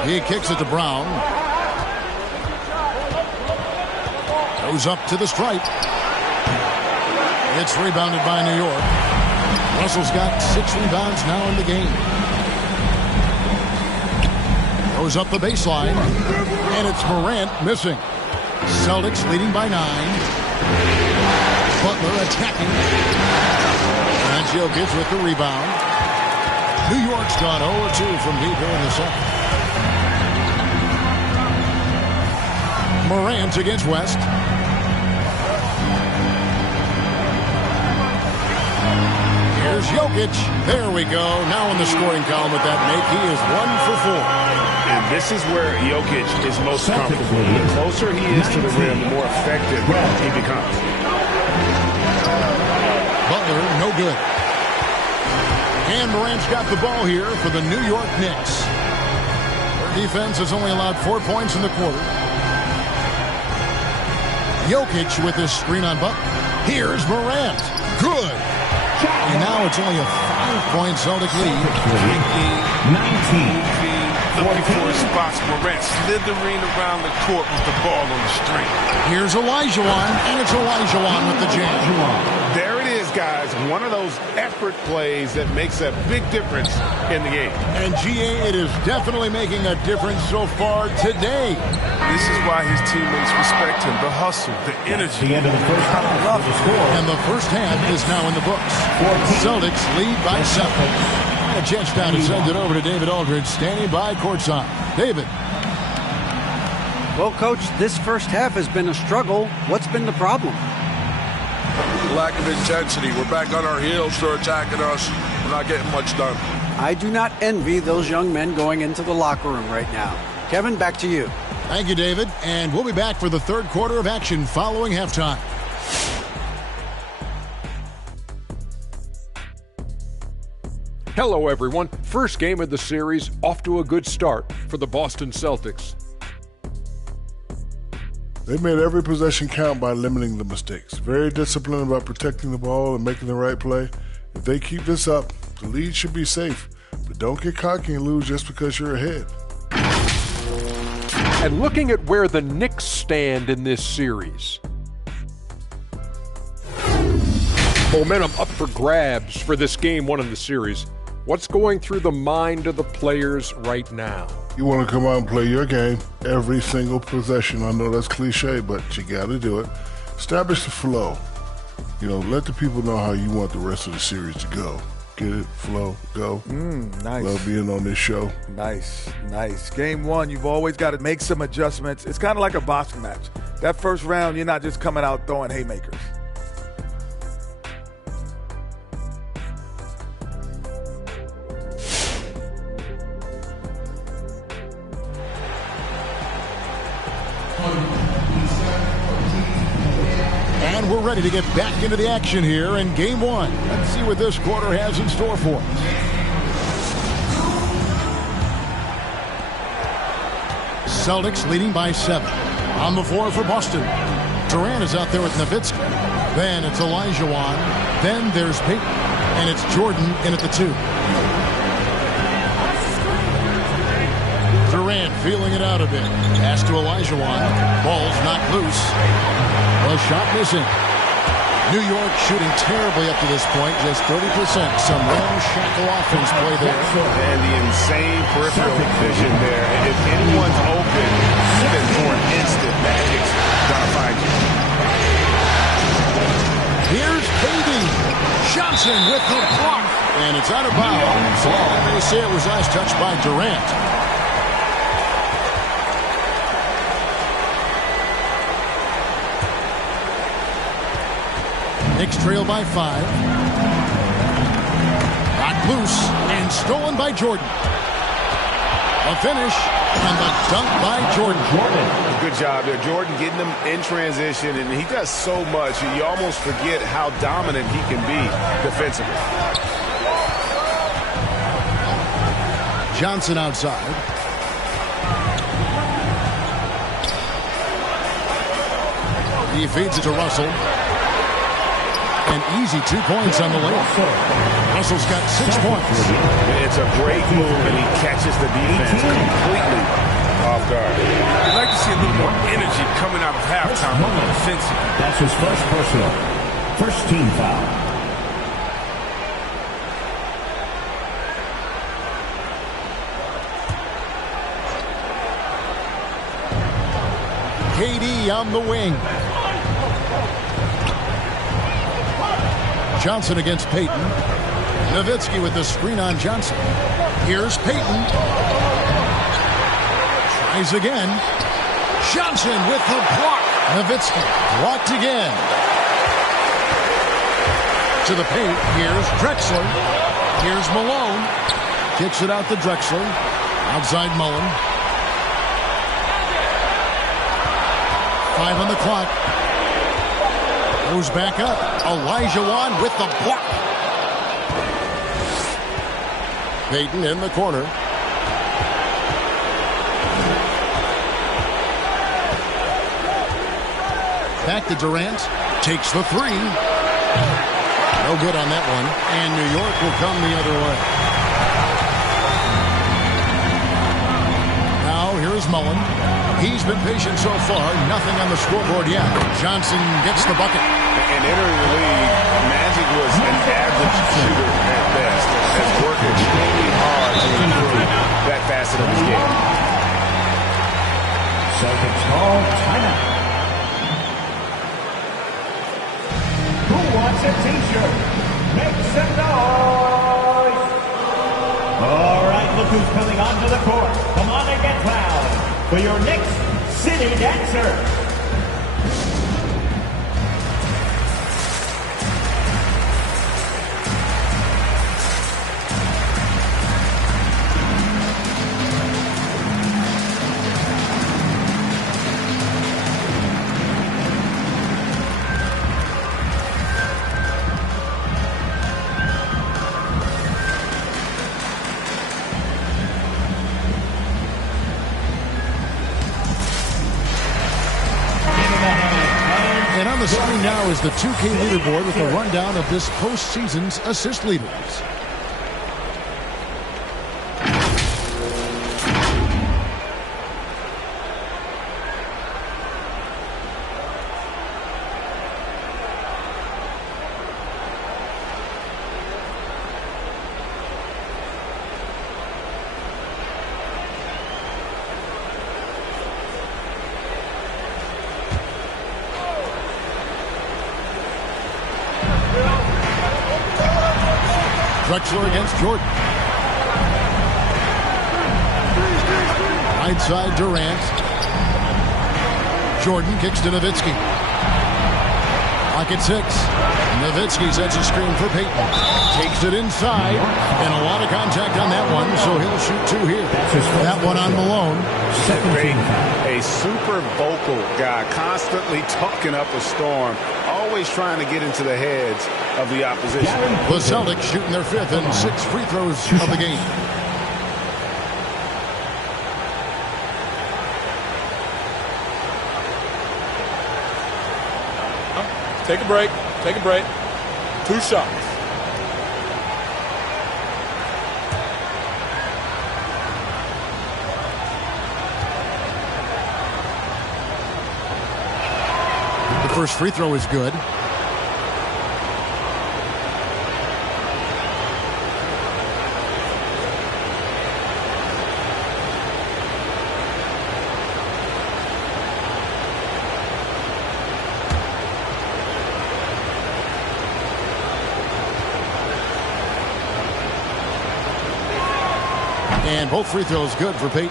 He kicks it to Brown. Goes up to the stripe. It's rebounded by New York. Russell's got 6 rebounds now in the game. Goes up the baseline. And it's Morant missing. Celtics leading by 9. Butler attacking. And Jokic with the rebound. New York's gone 0-2 from deep here in the second. Morant against West. Here's Jokic. There we go. Now in the scoring column with that make. He is 1 for 4. And this is where Jokic is most comfortable. The closer he is to the rim, the more effective he becomes. Butler, no good. And Morant's got the ball here for the New York Knicks. Their defense has only allowed 4 points in the quarter. Jokic with this screen on Butler. Here's Morant. Good. And now it's only a 5-point Celtic lead. 19. Looking for his spots. Morant slithering around the court with the ball on the string. Here's Olajuwon, and it's Olajuwon with the jam. There it is, guys. One of those effort plays that makes a big difference in the game. And GA, it is definitely making a difference so far today. This is why his teammates respect him. The hustle, the energy. The end of the first half. The score. And the first half is now in the books. Celtics lead by 7. A chance down to send it over to David Aldridge, standing by courtside. David. Well, Coach, this first half has been a struggle. What's been the problem? Lack of intensity. We're back on our heels. They're attacking us. We're not getting much done. I do not envy those young men going into the locker room right now. Kevin, back to you. Thank you, David. And we'll be back for the third quarter of action following halftime. Hello, everyone. First game of the series, off to a good start for the Boston Celtics. They made every possession count by limiting the mistakes. Very disciplined about protecting the ball and making the right play. If they keep this up, the lead should be safe. But don't get cocky and lose just because you're ahead. And looking at where the Knicks stand in this series. Momentum up for grabs for this game 1 of the series. What's going through the mind of the players right now? You want to come out and play your game every single possession. I know that's cliche, but you got to do it. Establish the flow. Let the people know how you want the rest of the series to go. Get it? Flow, go. Nice. Love being on this show. Nice. Game 1, you've always got to make some adjustments. It's kind of like a boxing match. That first round, you're not just coming out throwing haymakers. And we're ready to get back into the action here in game one. Let's see what this quarter has in store for us. Celtics leading by 7. On the floor for Boston. Durant is out there with Nowitzki. Then it's Olajuwon. Then there's Payton. And it's Jordan in at the 2. Durant feeling it out a bit. Pass to Olajuwon. Ball's knocked loose. A shot missing. New York shooting terribly up to this point. Just 30%. Some ramshackle offense play there. And the insane peripheral vision there. If anyone's open, even for an instant, Magic's gonna find you. Here's KD. Johnson with the block. And it's out of bounds. And they say it was last touched by Durant. Knicks trail by 5. Knocked loose and stolen by Jordan. A finish and the dunk by Jordan. Good job there. Jordan getting them in transition, and he does so much. You almost forget how dominant he can be defensively. Johnson outside. He feeds it to Russell. An easy 2 points on the layup. Russell's got 6 points. It's a great move, and he catches the defense completely off guard. I'd like to see a little more energy coming out of halftime on the defensive. That's his first personal. First team foul. KD on the wing. Johnson against Payton. Nowitzki with the screen on Johnson. Here's Payton. Tries again. Johnson with the block. Nowitzki blocked again. To the paint. Here's Drexler. Here's Malone. Kicks it out to Drexler. Outside Mullen. 5 on the clock. Goes back up. Olajuwon with the block. Payton in the corner. Back to Durant. Takes the 3. No good on that one. And New York will come the other way. Now here's Mullen. He's been patient so far. Nothing on the scoreboard yet. Johnson gets the bucket. And entering the league, Magic was an average shooter at best. Has worked extremely hard to improve that facet of his game. Celtics call timeout. Who wants a t-shirt? Make some noise! All right, look who's coming onto the court. Come on and get loud for your next city dancer. On the screen now is the 2K leaderboard with a rundown of this postseason's assist leaders. Drexler against Jordan. Right side Durant. Jordan kicks to Nowitzki. Pocket 6. Nowitzki sets a screen for Payton. Takes it inside. And a lot of contact on that one, so he'll shoot 2 here. That one on Malone. A a super vocal guy, constantly talking up a storm, always trying to get into the heads of the opposition. The Celtics shooting their 5th and 6th free throws of the game. Take a break. Take a break. 2 shots. The first free throw is good. And both free throws good for Payton.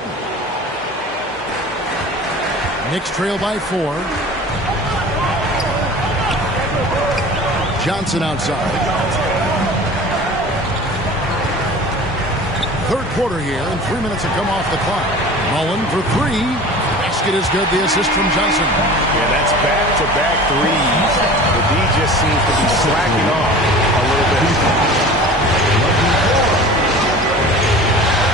Knicks trail by 4. Johnson outside. Third quarter here, and 3 minutes have come off the clock. Mullen for 3. Basket is good. The assist from Johnson. Yeah, that's back-to-back threes. The D just seems to be slacking off a little bit.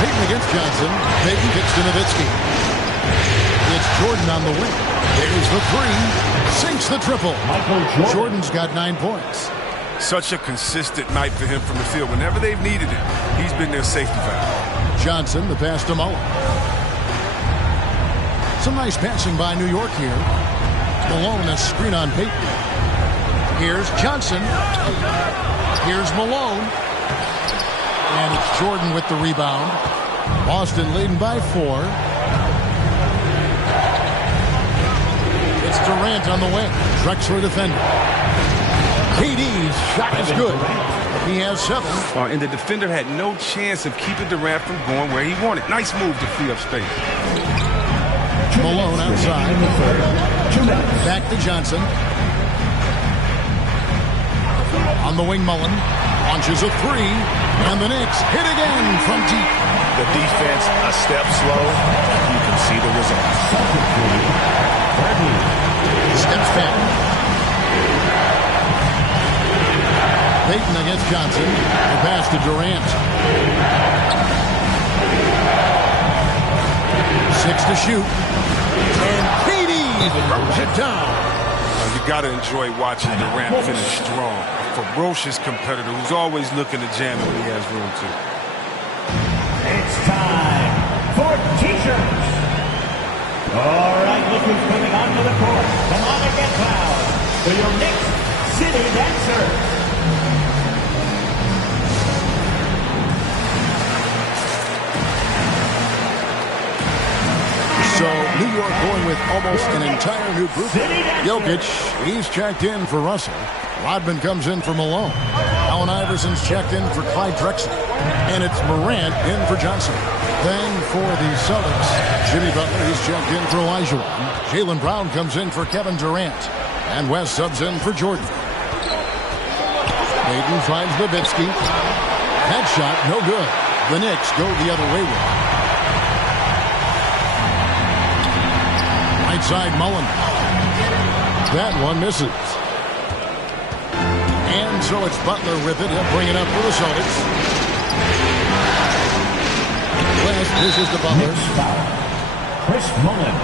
Payton against Johnson. Payton kicks to Nowitzki. It's Jordan on the wing. There's the 3. Sinks the triple. Jordan's got 9 points. Such a consistent night for him from the field. Whenever they've needed it, he's been their safety valve. Johnson, the pass to Mullen. Some nice passing by New York here. Malone, a screen on Payton. Here's Johnson. Here's Malone. And it's Jordan with the rebound. Boston leading by 4. It's Durant on the wing. Drexler defender. KD's shot is good. He has 7. And the defender had no chance of keeping Durant from going where he wanted. Nice move to free up space. Malone outside. Back to Johnson. On the wing, Mullen. Launches a 3. And the Knicks hit again from deep. The defense a step slow. You can see the results. Steps back. Payton against Johnson. The pass to Durant. 6 to shoot. And KD throws it down. You got to enjoy watching Durant finish strong. A ferocious competitor who's always looking to jam it when he has room to. It's time for T-shirts. All right, look who's coming onto the court. Come on and get loud for your Knicks City Dancer. So New York going with almost an entire new group. Jokic, he's checked in for Russell. Rodman comes in for Malone. Allen Iverson's checked in for Clyde Drexler. And it's Morant in for Johnson. Then for the Celtics, Jimmy Butler, he's checked in for Olajuwon. Jaylen Brown comes in for Kevin Durant. And West subs in for Jordan. Payton finds Nowitzki. Headshot, no good. The Knicks go the other way with it. Right side, Mullen. That one misses. And so it's Butler with it. He'll bring it up for the Celtics. West dishes to Butler. Chris Mullen.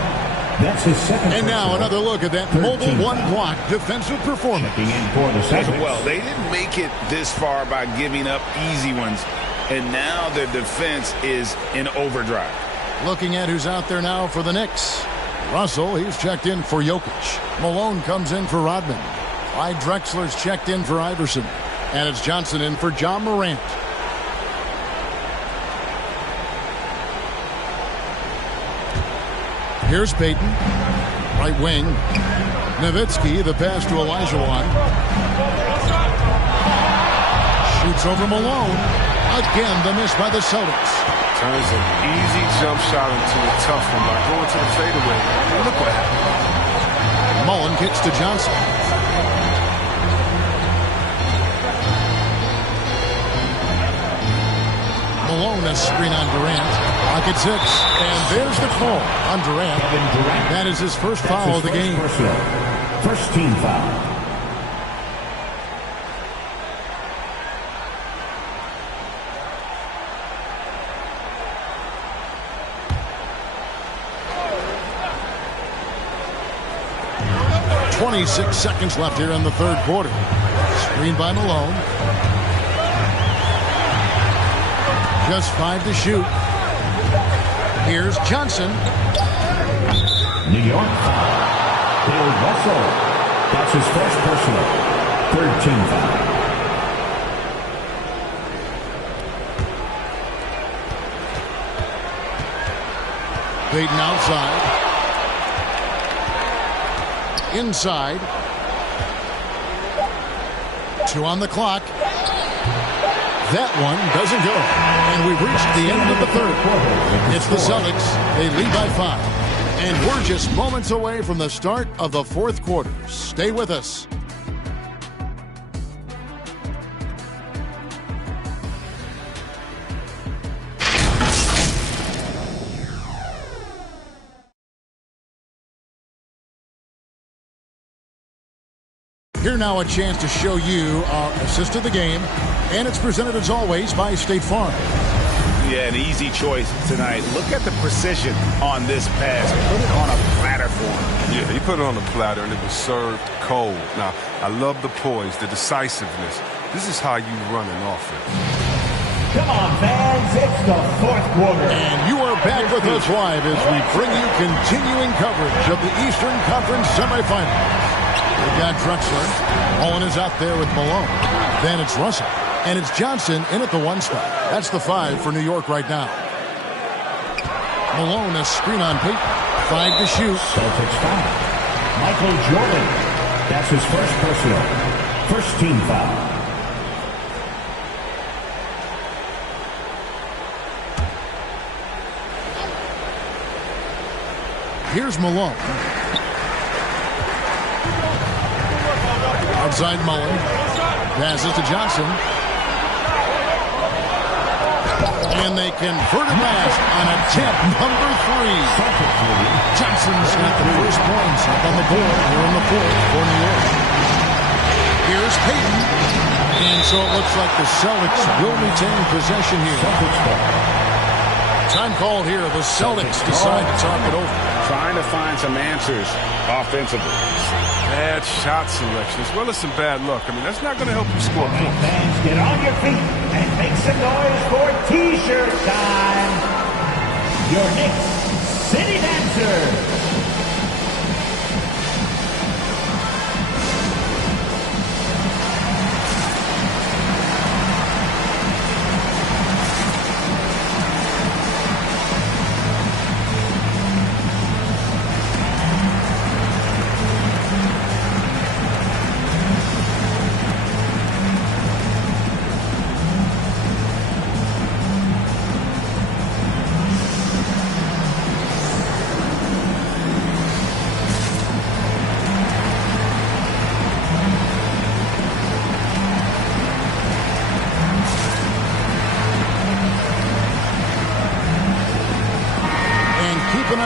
That's his second. And now another look at that mobile one-block defensive performance. Well, they didn't make it this far by giving up easy ones. And now their defense is in overdrive. Looking at who's out there now for the Knicks. Russell, he's checked in for Jokic. Malone comes in for Rodman. Clyde Drexler's checked in for Iverson. And it's Johnson in for John Morant. Here's Payton. Right wing. Nowitzki, the pass to Olajuwon. Shoots over Malone. Again, the miss by the Celtics. Turns an easy jump shot into a tough one by going to the fadeaway. Look what happened. Mullen kicks to Johnson. Malone, a screen on Durant. Pocket 6. And there's the call on Durant. That is his first foul of the game. First team foul. .26 seconds left here in the third quarter. Screen by Malone. Just 5 to shoot. Here's Johnson. New York foul. Bill Russell. That's his first personal. Third team foul. Payton outside. Inside. 2 on the clock. That one doesn't go. And we've reached the end of the third. It's the Celtics. They lead by 5. And we're just moments away from the start of the fourth quarter. Stay with us. Here now a chance to show you our assist of the game, and it's presented as always by State Farm. Yeah, an easy choice tonight. Look at the precision on this pass. Put it on a platter for him. Yeah, he put it on a platter and it was served cold. Now, I love the poise, the decisiveness. This is how you run an offense. Come on, fans, it's the fourth quarter. And you are back with us live as we bring you continuing coverage of the Eastern Conference semifinals. We've got Drexler. Mullen is out there with Malone. Then it's Russell. And it's Johnson in at the 1 spot. That's the 5 for New York right now. Malone, a screen on Payton. 5 to shoot. Celtics foul. Michael Jordan. That's his first personal. First team foul. Here's Malone. Outside Mullen. Passes to Johnson. And they convert a pass on attempt number 3. Johnson's got the first points up on the board here in the fourth for New York. Here's Payton. And so it looks like the Celtics will retain possession here. Time called here. The Celtics decide to talk it over. Trying to find some answers offensively. Bad shot selection as well as some bad luck. I mean, that's not going to help you score points. Fans, get on your feet and make some noise for T-shirt time. Your Knicks City Dancer.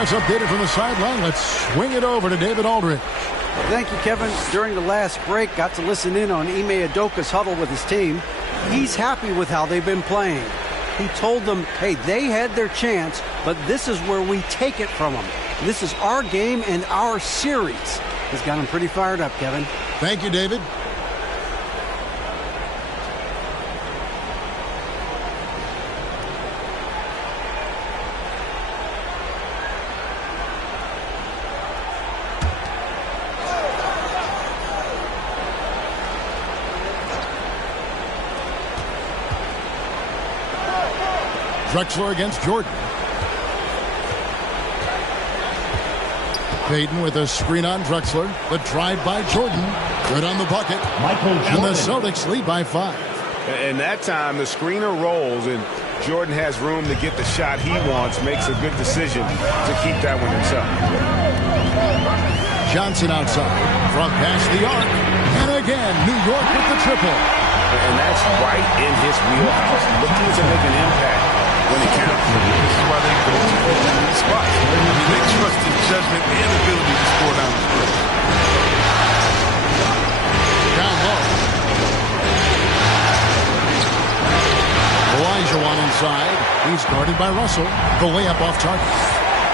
Updated from the sideline. Let's swing it over to David Aldridge. Thank you, Kevin. During the last break, got to listen in on Ime Udoka's huddle with his team. He's happy with how they've been playing. He told them, hey, they had their chance, but this is where we take it from them. This is our game and our series. He's got him pretty fired up, Kevin. Thank you, David. Drexler against Jordan. Payton with a screen on Drexler. The drive by Jordan. Good on the bucket. Michael Jordan. And the Celtics lead by 5. And that time the screener rolls and Jordan has room to get the shot he wants. Makes a good decision to keep that one himself. Johnson outside. Front past the arc. And again, New York with the triple. And that's right in his wheelhouse. Looking to make an impact when it counts. This is why they go to these spots. I mean, they trust his judgment and ability to score down the stretch. Down low. Olajuwon inside. He's guarded by Russell. The layup off target.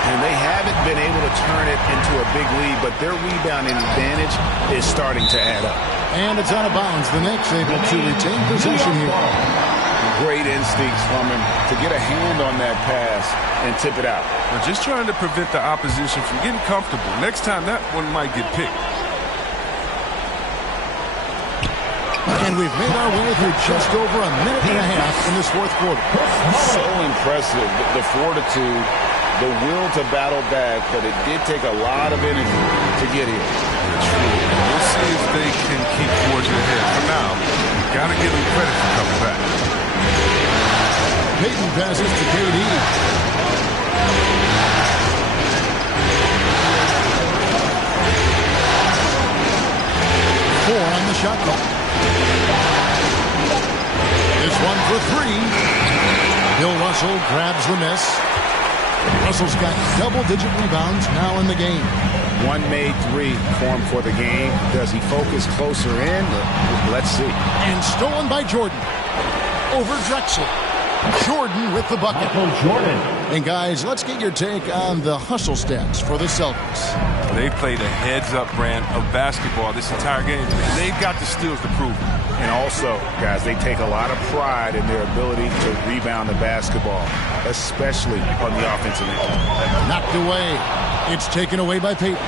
And they haven't been able to turn it into a big lead, but their rebounding advantage is starting to add up. And it's out of bounds. The Knicks able to retain possession here. Great instincts from him to get a hand on that pass and tip it out. They're just trying to prevent the opposition from getting comfortable. Next time, that one might get picked. And we've made our way through just over a minute and a half in this fourth quarter. So impressive, the fortitude, the will to battle back, but it did take a lot of energy to get here. We'll see if they can keep forging ahead. For now, you got to give them credit for coming back. Payton passes to KD. Four on the shot clock. This one for three. Bill Russell grabs the miss. Russell's got double-digit rebounds now in the game. One made three formed for the game. Does he focus closer in? Let's see. And stolen by Jordan. Over Drexel. Jordan with the bucket. Jordan. And guys, let's get your take on the hustle stats for the Celtics. They played a heads-up brand of basketball this entire game, and they've got the skills to prove it. And also, guys, they take a lot of pride in their ability to rebound the basketball, especially on the offensive end. Knocked away. It's taken away by Payton.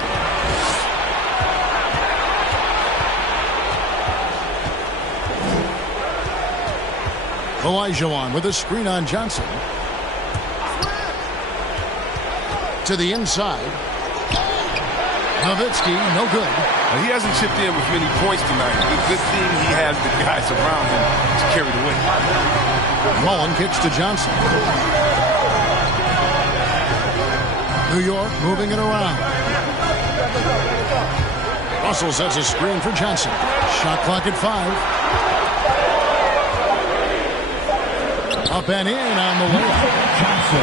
Olajuwon with a screen on Johnson. To the inside. Nowitzki, no good. He hasn't chipped in with many points tonight. The good thing he has the guys around him to carry the weight. Mullen kicks to Johnson. New York moving it around. Russell sets a screen for Johnson. Shot clock at 5. Up and in on the layup.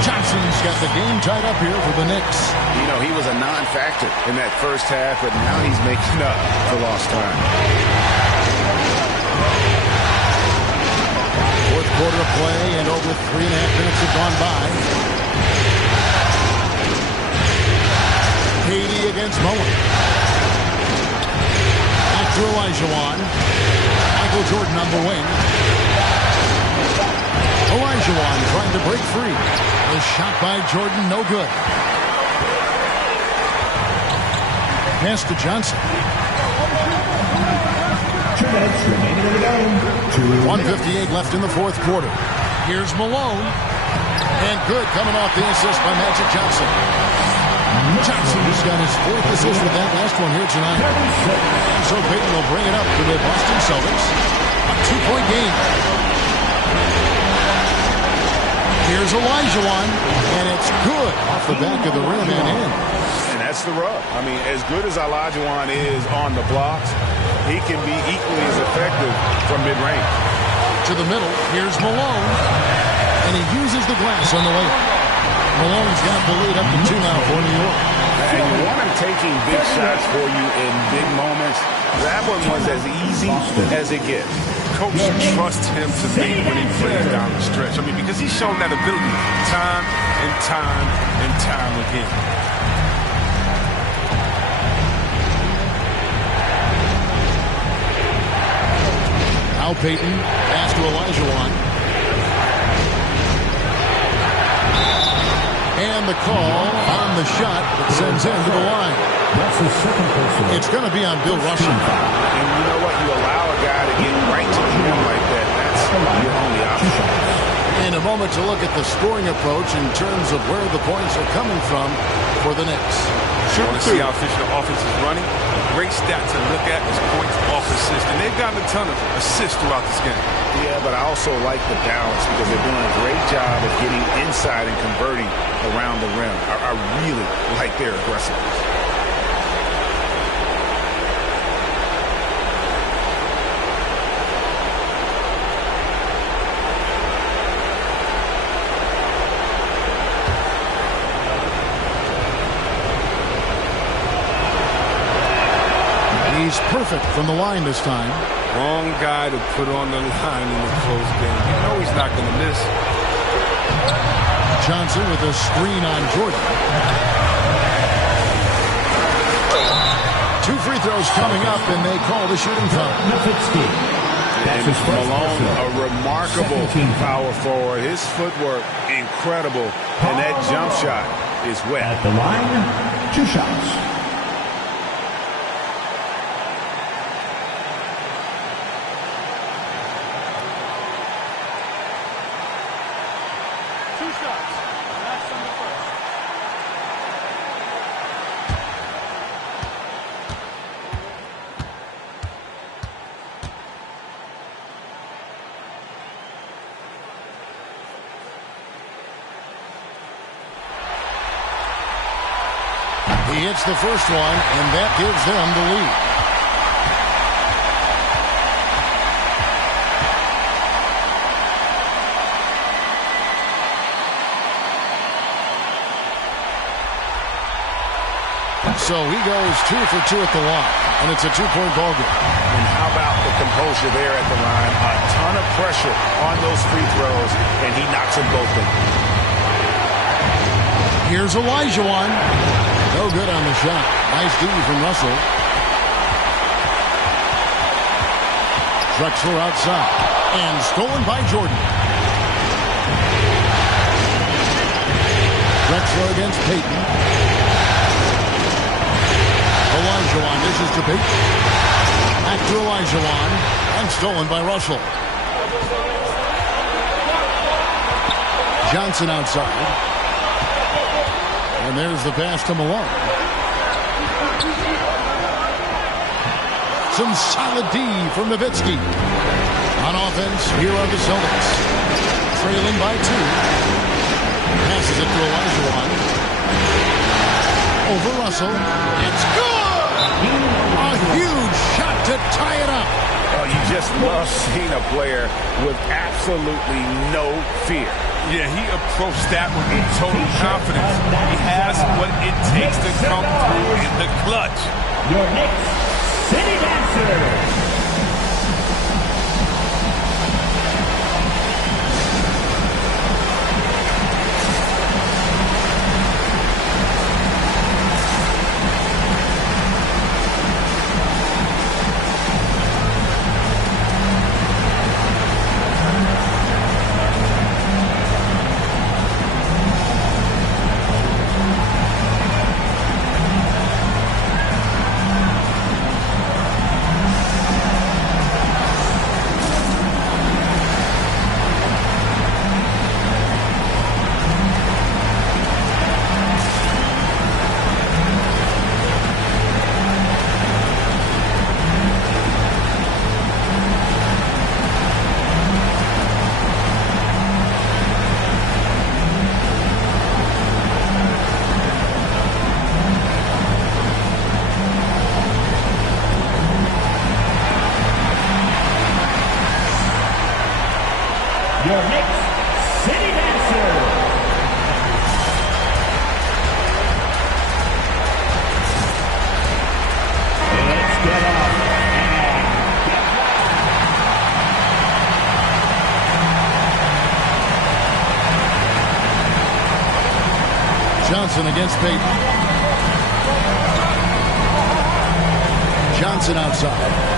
Johnson's got the game tied up here for the Knicks. You know, he was a non-factor in that first half, but now he's making up for lost time. Fourth quarter of play, and over 3.5 minutes have gone by. KD against Mullen. Back to Olajuwon. Michael Jordan on the wing. Olajuwon trying to break free. The shot by Jordan, no good. Pass to Johnson. 2 minutes remaining in the game. 1:58 left in the fourth quarter. Here's Malone. And good coming off the assist by Magic Johnson. Johnson's got his fourth assist with that last one here tonight. And so Payton will bring it up to the Boston Celtics. A 2-point game. Here's Olajuwon, and it's good off the back of the rim and in. And that's the rub. I mean, as good as Olajuwon is on the blocks, he can be equally as effective from mid-range. To the middle, here's Malone, and he uses the glass on the layup. Malone's got the lead up to 2 now for New York. And you want him taking big shots for you in big moments. That one was as easy as it gets. Coach trusts him to make when he plays down the stretch. I mean, because he's shown that ability time and time and time again. Now Payton, pass to Olajuwon. And the call on the shot that sends him to the line. That's the second person. It's going to be on Bill Russell. And you know what? You allow a guy to get right to the rim like that. That's your only option. In a moment to look at the scoring approach in terms of where the points are coming from for the Knicks. You want to see how efficient the offense is running? A great stat to look at is points off assist. And they've gotten a ton of assists throughout this game. Yeah, but I also like the balance because they're doing a great job of getting inside and converting around the rim. I really like their aggressiveness. He's perfect from the line this time. Wrong guy to put on the line in a close game. You know he's not going to miss. Johnson with a screen on Jordan. 2 free throws coming up, and they call the shooting foul. And Malone, a remarkable power forward. His footwork, incredible. And that jump shot is wet. At the line, 2 shots. He hits the first one, and that gives them the lead. So he goes 2 for 2 at the line, and it's a 2-point ball game. And how about the composure there at the line? A ton of pressure on those free throws, and he knocks them both in. Here's Olajuwon. No good on the shot. Nice D from Russell. Drexler outside. And stolen by Jordan. Drexler against Payton. Olajuwon dishes to Payton. Back to Olajuwon. And stolen by Russell. Johnson outside. And there's the pass to Malone. Some solid D from Nowitzki. On offense, here are the Celtics. Trailing by 2. Passes it to Olajuwon. Over Russell. It's good! A huge shot to tie it up. Oh, you just love seeing a player with absolutely no fear. Yeah, he approached that with total confidence. He has what it takes to come through in the clutch. Your next City Dancer. Your next City Dancer. Let's get up and get right. Johnson against Payton. Johnson outside.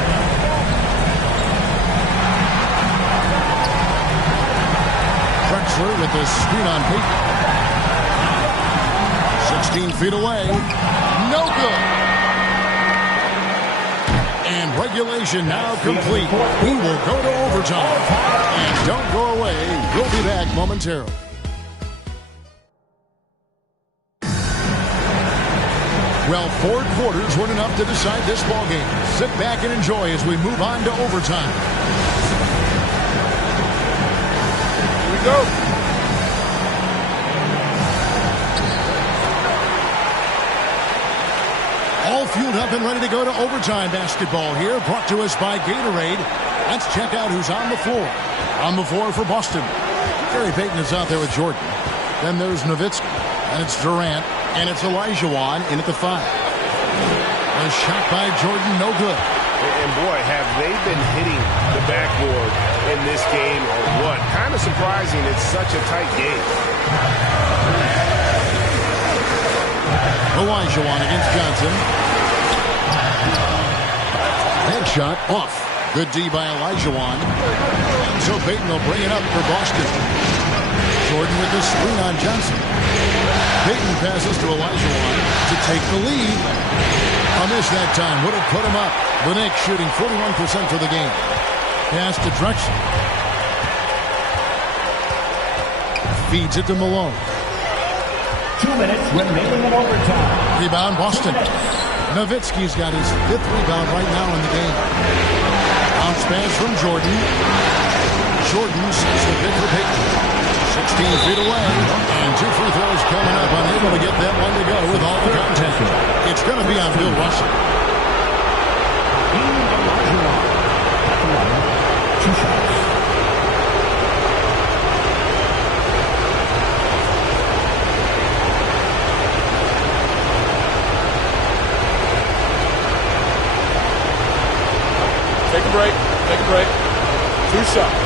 Drexler with the screen on Payton. 16 feet away. No good. And regulation now complete. We will go to overtime. And don't go away. We'll be back momentarily. Well, 4 quarters weren't enough to decide this ball game. Sit back and enjoy as we move on to overtime. Go. All fueled up and ready to go to overtime basketball here, brought to us by Gatorade. Let's check out who's on the floor. On the floor for Boston. Gary Payton is out there with Jordan. Then there's Nowitzki, and it's Durant, and it's Olajuwon in at the 5. A shot by Jordan, no good. And boy, have they been hitting the backboard in this game or what? Kind of surprising. It's such a tight game. Olajuwon against Johnson. Headshot off. Good D by Olajuwon. And so Payton will bring it up for Boston. Jordan with the screen on Johnson. Payton passes to Olajuwon to take the lead. A miss that time would have put him up. The Knicks shooting 41% for the game. Pass to Drexler. Feeds it to Malone. 2 minutes remaining in overtime. Rebound Boston. Nowitzki's got his 5th rebound right now in the game. Bounce pass from Jordan. Jordan sets the pick for Payton. 16 feet away. And 2 free throws coming up. Unable to get that one to go with all the contact. It's going to be on Bill Russell. 2 shots. Take a break. Take a break. 2 shots.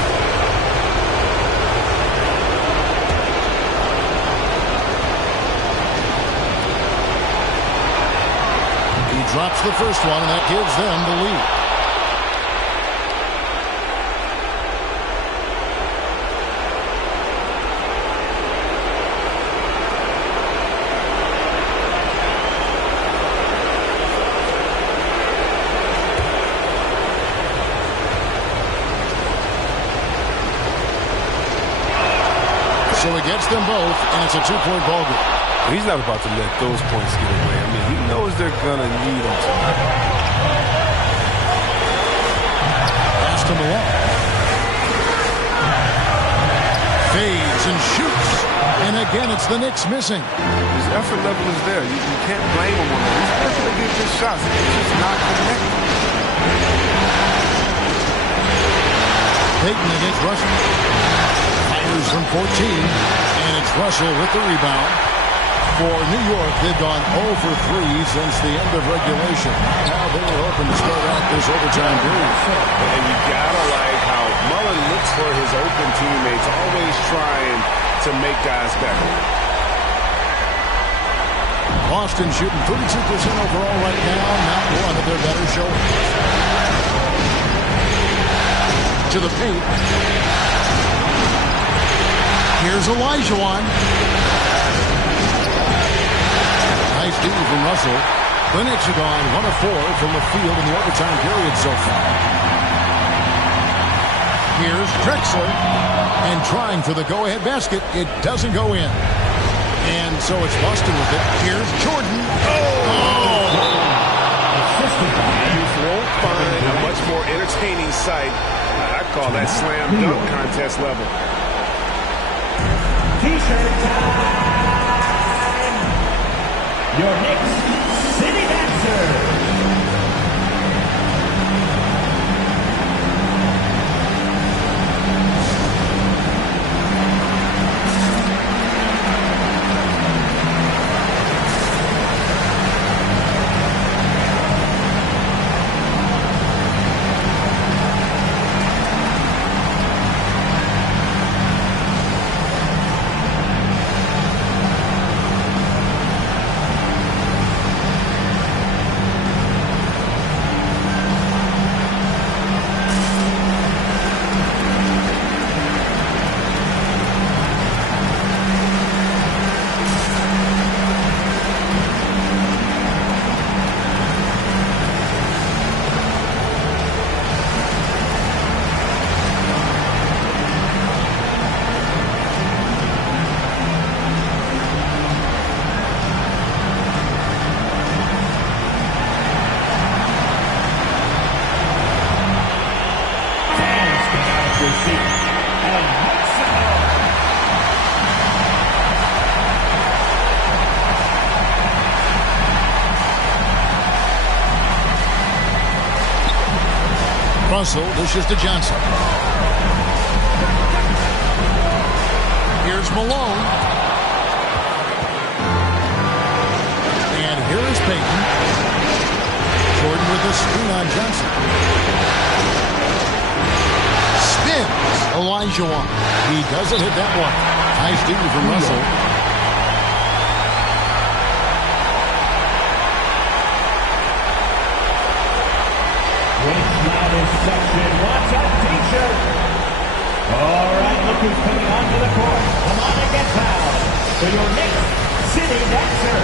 He drops the first one, and that gives them the lead. So he gets them both, and it's a 2-point ball game. He's not about to let those points get away. I mean, he knows they're going to need him tonight. Pass to Malone. Fades and shoots. And again, it's the Knicks missing. His effort level is there. You can't blame him on that. He's working to get good shots. He's just not connecting. Payton against Russell. Fires from 14. And it's Russell with the rebound. For New York, they've gone 0 for 3 since the end of regulation. Now they were hoping to start out this overtime period. And you gotta like how Mullen looks for his open teammates, always trying to make guys better. Boston shooting 32% overall right now, not one of their better showings. To the paint. Here's Olajuwon. Nice D from Russell. The Knicks are gone 1 of 4 from the field in the overtime period so far. Here's Drexler. And trying for the go-ahead basket. It doesn't go in. And so it's Boston with it. Here's Jordan. Oh! You won't find a much more entertaining sight. I call that slam dunk contest level. T-shirt time. Your Knicks City Dancer. Russell dishes to Johnson. Here's Malone. And here is Payton. Kenon Johnson. Spins. Olajuwon. He doesn't hit that one. Nice D from Russell. Section. What's up, T-shirt? All right, look who's coming onto the court. Come on and get fouled for your next city dancer.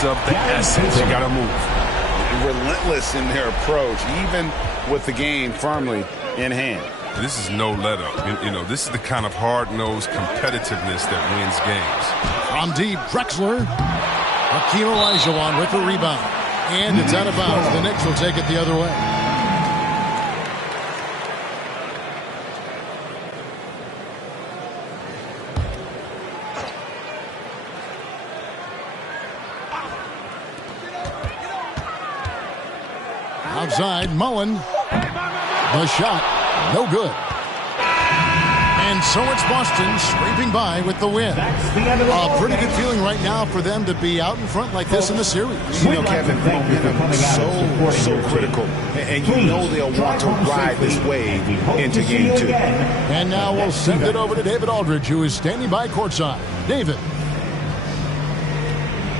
Of the essence, they gotta move. Relentless in their approach, even with the game firmly in hand. This is no let up. You know, this is the kind of hard-nosed competitiveness that wins games. From deep, Drexler. Hakeem Olajuwon with the rebound. And it's out of bounds. The Knicks will take it the other way. Outside, Mullen. The shot, no good. And so it's Boston scraping by with the win. A pretty good feeling right now for them to be out in front like this in the series. You know, Kevin, momentum so critical. And you know they'll want to ride this wave into game 2. And now we'll send it over to David Aldridge, who is standing by courtside. David.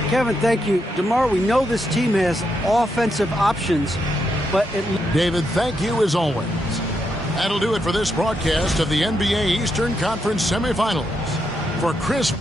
Kevin, thank you. DeMar, we know this team has offensive options, but David, thank you as always. That'll do it for this broadcast of the NBA Eastern Conference semifinals. For Chris